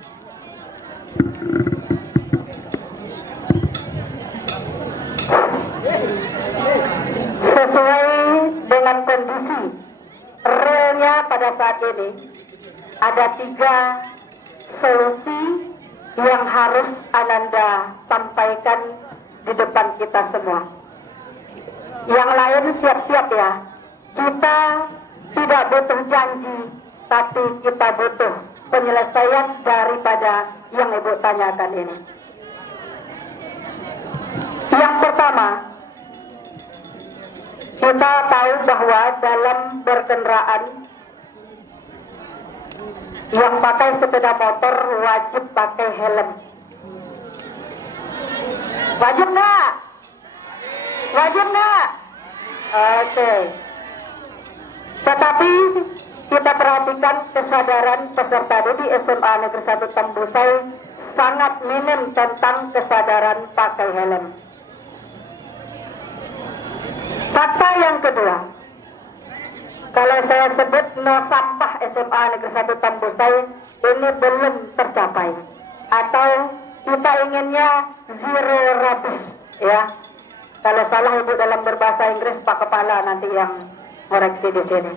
Sesuai dengan kondisi realnya pada saat ini, ada 3 solusi yang harus Ananda sampaikan di depan kita semua. Yang lain siap-siap ya. Kita tidak butuh janji, tapi kita butuh penyelesaian daripada yang Ibu tanyakan ini. Yang pertama, kita tahu bahwa dalam berkendaraan yang pakai sepeda motor wajib pakai helm. Wajib nggak? Wajib nggak? Oke. Tetapi kita perhatikan kesadaran peserta didik SMA Negeri 1 Tambusai sangat minim tentang kesadaran pakai helm. Fakta yang kedua, kalau saya sebut no sampah SMA Negeri 1 Tambusai ini belum tercapai, atau kita inginnya zero rubbish, ya. Kalau salah Ibu dalam berbahasa Inggris, Pak Kepala nanti yang koreksi di sini.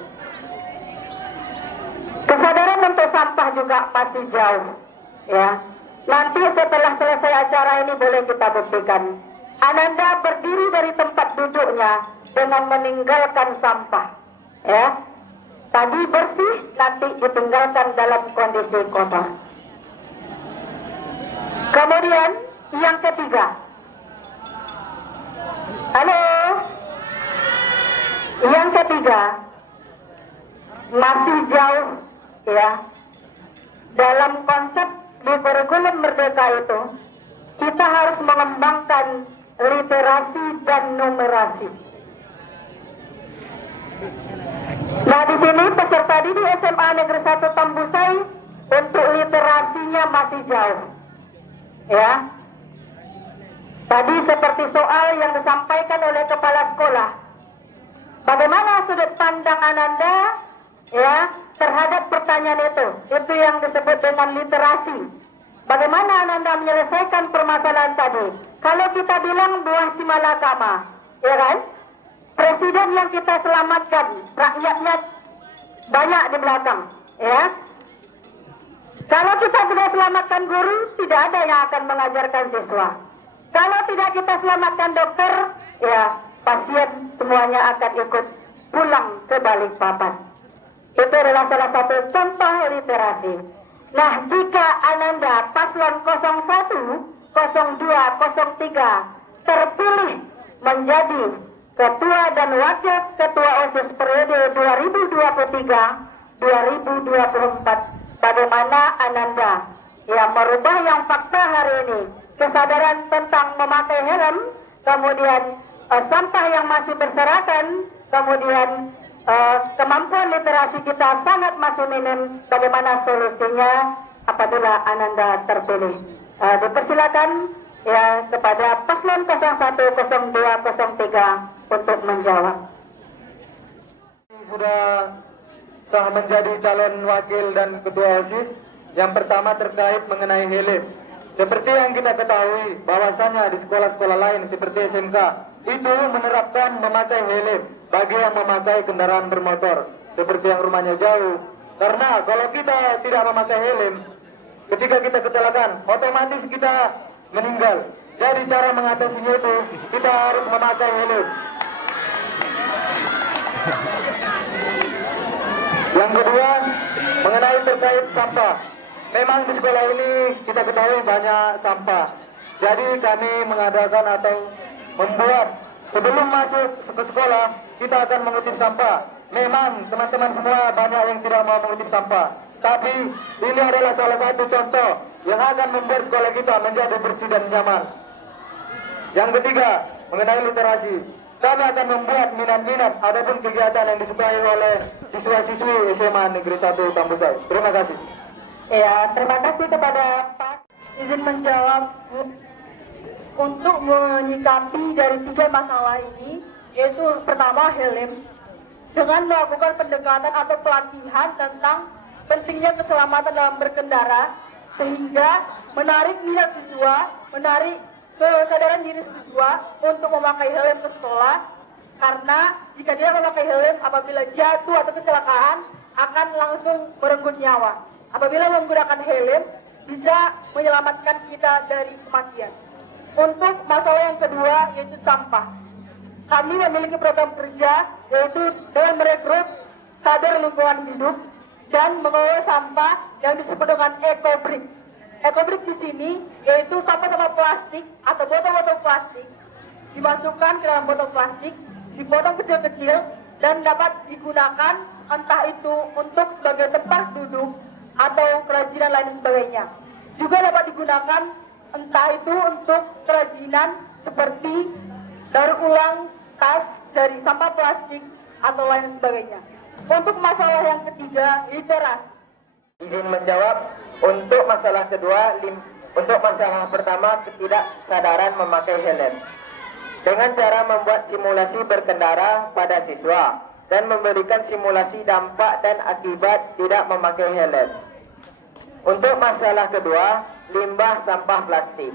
Kesadaran untuk sampah juga masih jauh, ya. Nanti setelah selesai acara ini boleh kita buktikan. Ananda berdiri dari tempat duduknya dengan meninggalkan sampah, ya. Tadi bersih, nanti ditinggalkan dalam kondisi kotor. Kemudian yang ketiga, halo, yang ketiga, masih jauh ya. Dalam konsep di kurikulum Merdeka itu, kita harus mengembangkan literasi dan numerasi. Nah, di sini peserta didik SMA Negeri 1 Tambusai untuk literasinya masih jauh. Ya. Tadi seperti soal yang disampaikan oleh kepala sekolah. Bagaimana sudut pandang Ananda ya terhadap pertanyaan itu? Itu yang disebut dengan literasi. Bagaimana Ananda menyelesaikan permasalahan tadi? Kalau kita bilang buah si malakama, ya kan? Presiden yang kita selamatkan, rakyatnya banyak di belakang, ya. Kalau kita tidak selamatkan guru, tidak ada yang akan mengajarkan siswa. Kalau tidak kita selamatkan dokter, ya pasien semuanya akan ikut pulang ke Balikpapan. Itu adalah salah satu contoh literasi. Nah, jika Ananda paslon 01, 02, 03 terpilih menjadi Ketua dan Wakil Ketua OSIS periode 2023-2024, bagaimana Ananda ya merubah yang fakta hari ini, kesadaran tentang memakai helm, kemudian sampah yang masih berserakan, kemudian kemampuan literasi kita sangat masih minim. Bagaimana solusinya apabila Ananda terpilih? Dipersilakan ya kepada paslon 01, 02, 03 untuk menjawab. Sudah sah menjadi calon wakil dan ketua OSIS. Yang pertama terkait mengenai helm. Seperti yang kita ketahui bahwasanya di sekolah-sekolah lain seperti SMK itu menerapkan memakai helm bagi yang memakai kendaraan bermotor seperti yang rumahnya jauh. Karena kalau kita tidak memakai helm, ketika kita kecelakaan otomatis kita meninggal. Jadi cara mengatasinya itu kita harus memakai helm. Yang kedua mengenai terkait sampah. Memang di sekolah ini kita ketahui banyak sampah. Jadi kami mengadakan atau membuat sebelum masuk ke sekolah kita akan mengutip sampah. Memang teman-teman semua banyak yang tidak mau mengutip sampah. Tapi ini adalah salah satu contoh yang akan membuat sekolah kita menjadi bersih dan nyaman. Yang ketiga mengenai literasi. Kami akan membuat minat-minat ataupun kegiatan yang disukai oleh siswa-siswi SMA Negeri 1 Tambusai. Terima kasih. Ya, terima kasih kepada Pak. Izin menjawab untuk menyikapi dari 3 masalah ini, yaitu pertama helm, dengan melakukan pendekatan atau pelatihan tentang pentingnya keselamatan dalam berkendara, sehingga menarik minat siswa, menarik kesadaran diri siswa untuk memakai helm ke sekolah. Karena jika dia memakai helm, apabila jatuh atau kecelakaan akan langsung merenggut nyawa. Apabila menggunakan helm bisa menyelamatkan kita dari kematian. Untuk masalah yang kedua yaitu sampah. Kami memiliki program kerja yaitu dengan merekrut kader lingkungan hidup dan mengelola sampah yang disebut dengan ekobrik. Ekobrik di sini yaitu sampah-sampah plastik atau botol-botol plastik dimasukkan ke dalam botol plastik, dipotong kecil-kecil dan dapat digunakan entah itu untuk sebagai tempat duduk atau kerajinan lain sebagainya. Juga dapat digunakan entah itu untuk kerajinan seperti daur ulang tas dari sampah plastik atau lain sebagainya. Untuk masalah yang ketiga, literasi. Izin menjawab untuk masalah kedua, untuk masalah pertama ketidaksadaran memakai helm. Dengan cara membuat simulasi berkendara pada siswa dan memberikan simulasi dampak dan akibat tidak memakai helm. Untuk masalah kedua, limbah sampah plastik.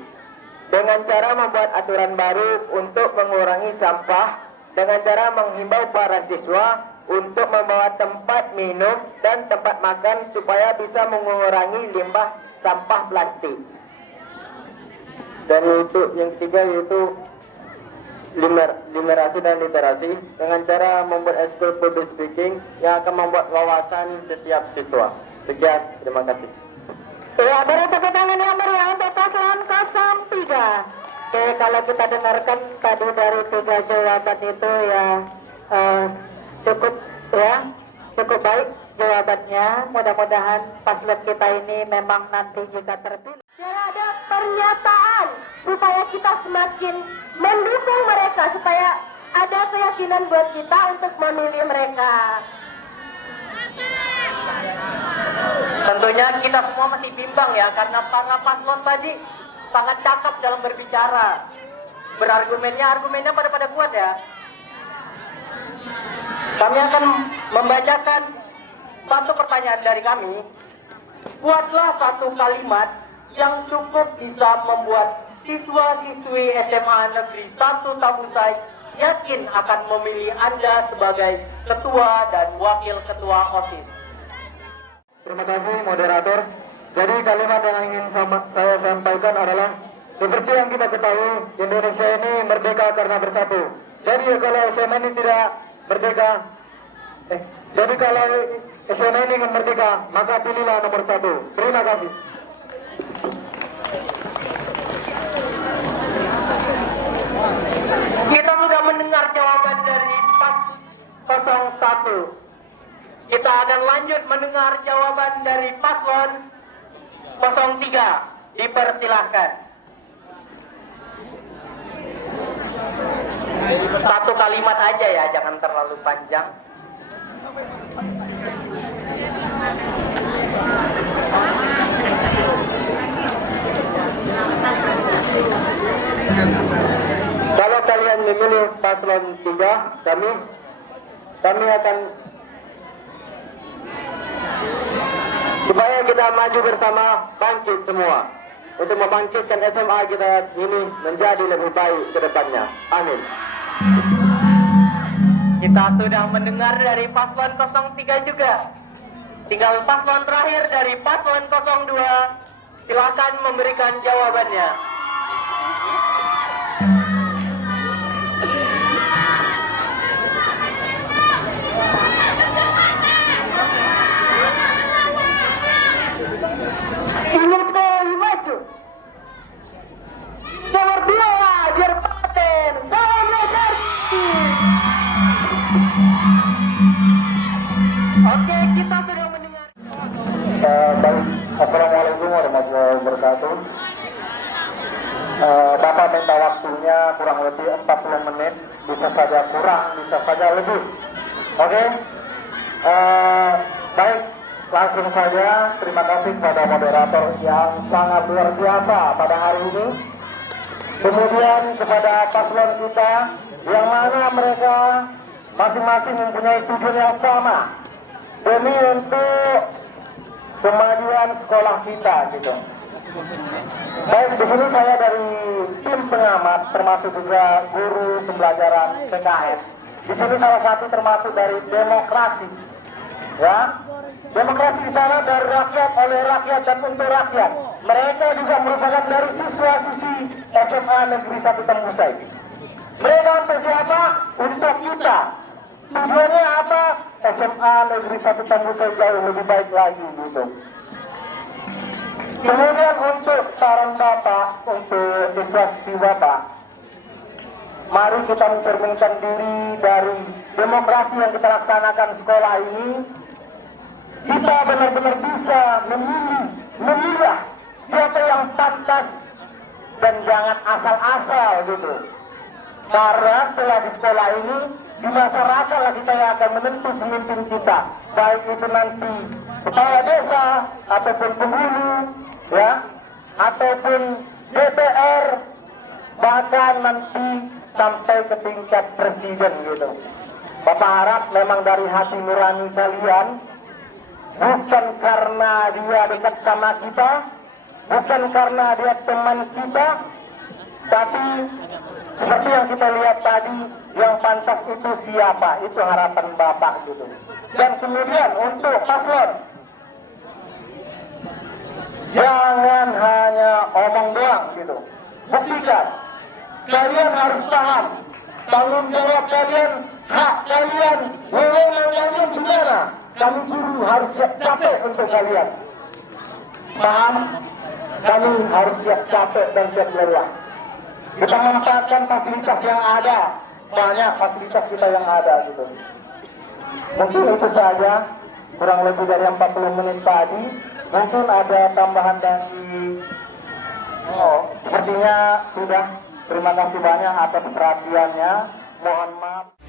Dengan cara membuat aturan baru untuk mengurangi sampah, dengan cara menghimbau para siswa untuk membawa tempat minum dan tempat makan supaya bisa mengurangi limbah sampah plastik. Dan untuk yang ketiga yaitu limerasi dan literasi dengan cara membuat eskul public speaking yang akan membuat wawasan setiap siswa. Sekian, terima kasih. Ya, beri tepuk tangan yang meriah untuk paslon 03. Oke, kalau kita dengarkan tadi dari 3 jawaban itu ya cukup cukup baik jawabannya. Mudah-mudahan paslon kita ini memang nanti jika terpilih. Biar ada pernyataan supaya kita semakin mendukung mereka, supaya ada keyakinan buat kita untuk memilih mereka. Tentunya kita semua masih bimbang ya, karena para paslon tadi sangat cakap dalam berbicara. Argumennya pada kuat ya. Kami akan membacakan satu pertanyaan dari kami. Buatlah satu kalimat yang cukup bisa membuat siswa-siswi SMA Negeri 1 Tambusai yakin akan memilih Anda sebagai ketua dan wakil ketua OSIS. Terima kasih moderator. Jadi kalimat yang ingin saya sampaikan adalah seperti yang kita ketahui, Indonesia ini merdeka karena bersatu. Jadi kalau SMA ini tidak merdeka, jadi kalau SMA ini ingin merdeka, maka pilihlah nomor 1. Terima kasih. Kita sudah mendengar jawaban dari paslon 01. Kita akan lanjut mendengar jawaban dari paslon 03. Dipersilahkan. Satu kalimat aja ya, jangan terlalu panjang. Kalau kalian memilih paslon 3, kami akan supaya kita maju bersama, bangkit semua untuk membangkitkan SMA kita ini menjadi lebih baik ke depannya. Amin. Kita sudah mendengar dari paslon 03 juga. Tinggal paslon terakhir dari paslon 02. Silakan memberikan jawabannya. Maju. Nomor 2, Jerpaten. Oke, kita sudah mendengar. Baik, Assalamualaikum warahmatullahi wabarakatuh. Bapak minta waktunya kurang lebih 40 menit, bisa saja kurang, bisa saja lebih. Oke, baik, langsung saja. Terima kasih kepada moderator yang sangat luar biasa pada hari ini. Kemudian kepada paslon kita, yang mana mereka masing-masing mempunyai tujuan yang sama, demi untuk kemajuan sekolah kita gitu. Baik, di sini saya dari tim pengamat, termasuk juga guru pembelajaran PKS. Di sini salah satu termasuk dari demokrasi, ya. Demokrasi di sana dari rakyat, oleh rakyat, dan untuk rakyat. Mereka juga merupakan dari siswa-siswi SMA Negeri 1 Tambusai. Mereka untuk siapa? Untuk kita. Tujuannya apa? SMA Negeri 1 Tambusai jauh lebih baik lagi gitu. Kemudian untuk saran Bapak, untuk siswa-siswi Bapak, mari kita mencerminkan diri dari demokrasi yang kita laksanakan sekolah ini. Kita benar-benar bisa memilih siapa yang pantas dan jangan asal-asal gitu. Karena setelah di sekolah ini, di masyarakat lah kita yang akan menentu pemimpin kita, baik itu nanti kepala desa ataupun penghulu, ya, ataupun DPR, bahkan nanti sampai ke tingkat presiden gitu. Bapak harap memang dari hati nurani kalian, bukan karena dia dekat sama kita, bukan karena dia teman kita, tapi seperti yang kita lihat tadi, yang pantas itu siapa, itu harapan Bapak gitu. Dan kemudian untuk paslon, jangan hanya omong doang gitu, buktikan. Kalian harus paham tanggung jawab kalian, hak kalian, wewenang kalian gimana. Kami guru harus siap capek untuk kalian. Paham? Kami harus siap capek dan siap lelah. Kita memanfaatkan fasilitas yang ada. Banyak fasilitas kita yang ada gitu. Mungkin itu saja. kurang lebih dari 40 menit tadi. Mungkin ada tambahan dari sepertinya sudah. Terima kasih banyak atas perhatiannya. Mohon maaf.